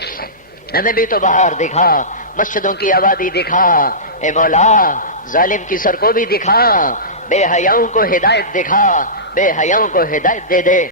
ہمیں بھی تو بہار دکھا، مسجدوں کی آبادی دکھا، اے مولا ظالم کی سر کو بھی دکھا، بے حیاؤں کو ہدایت دکھا، بے حیاؤں کو ہدایت دے دے،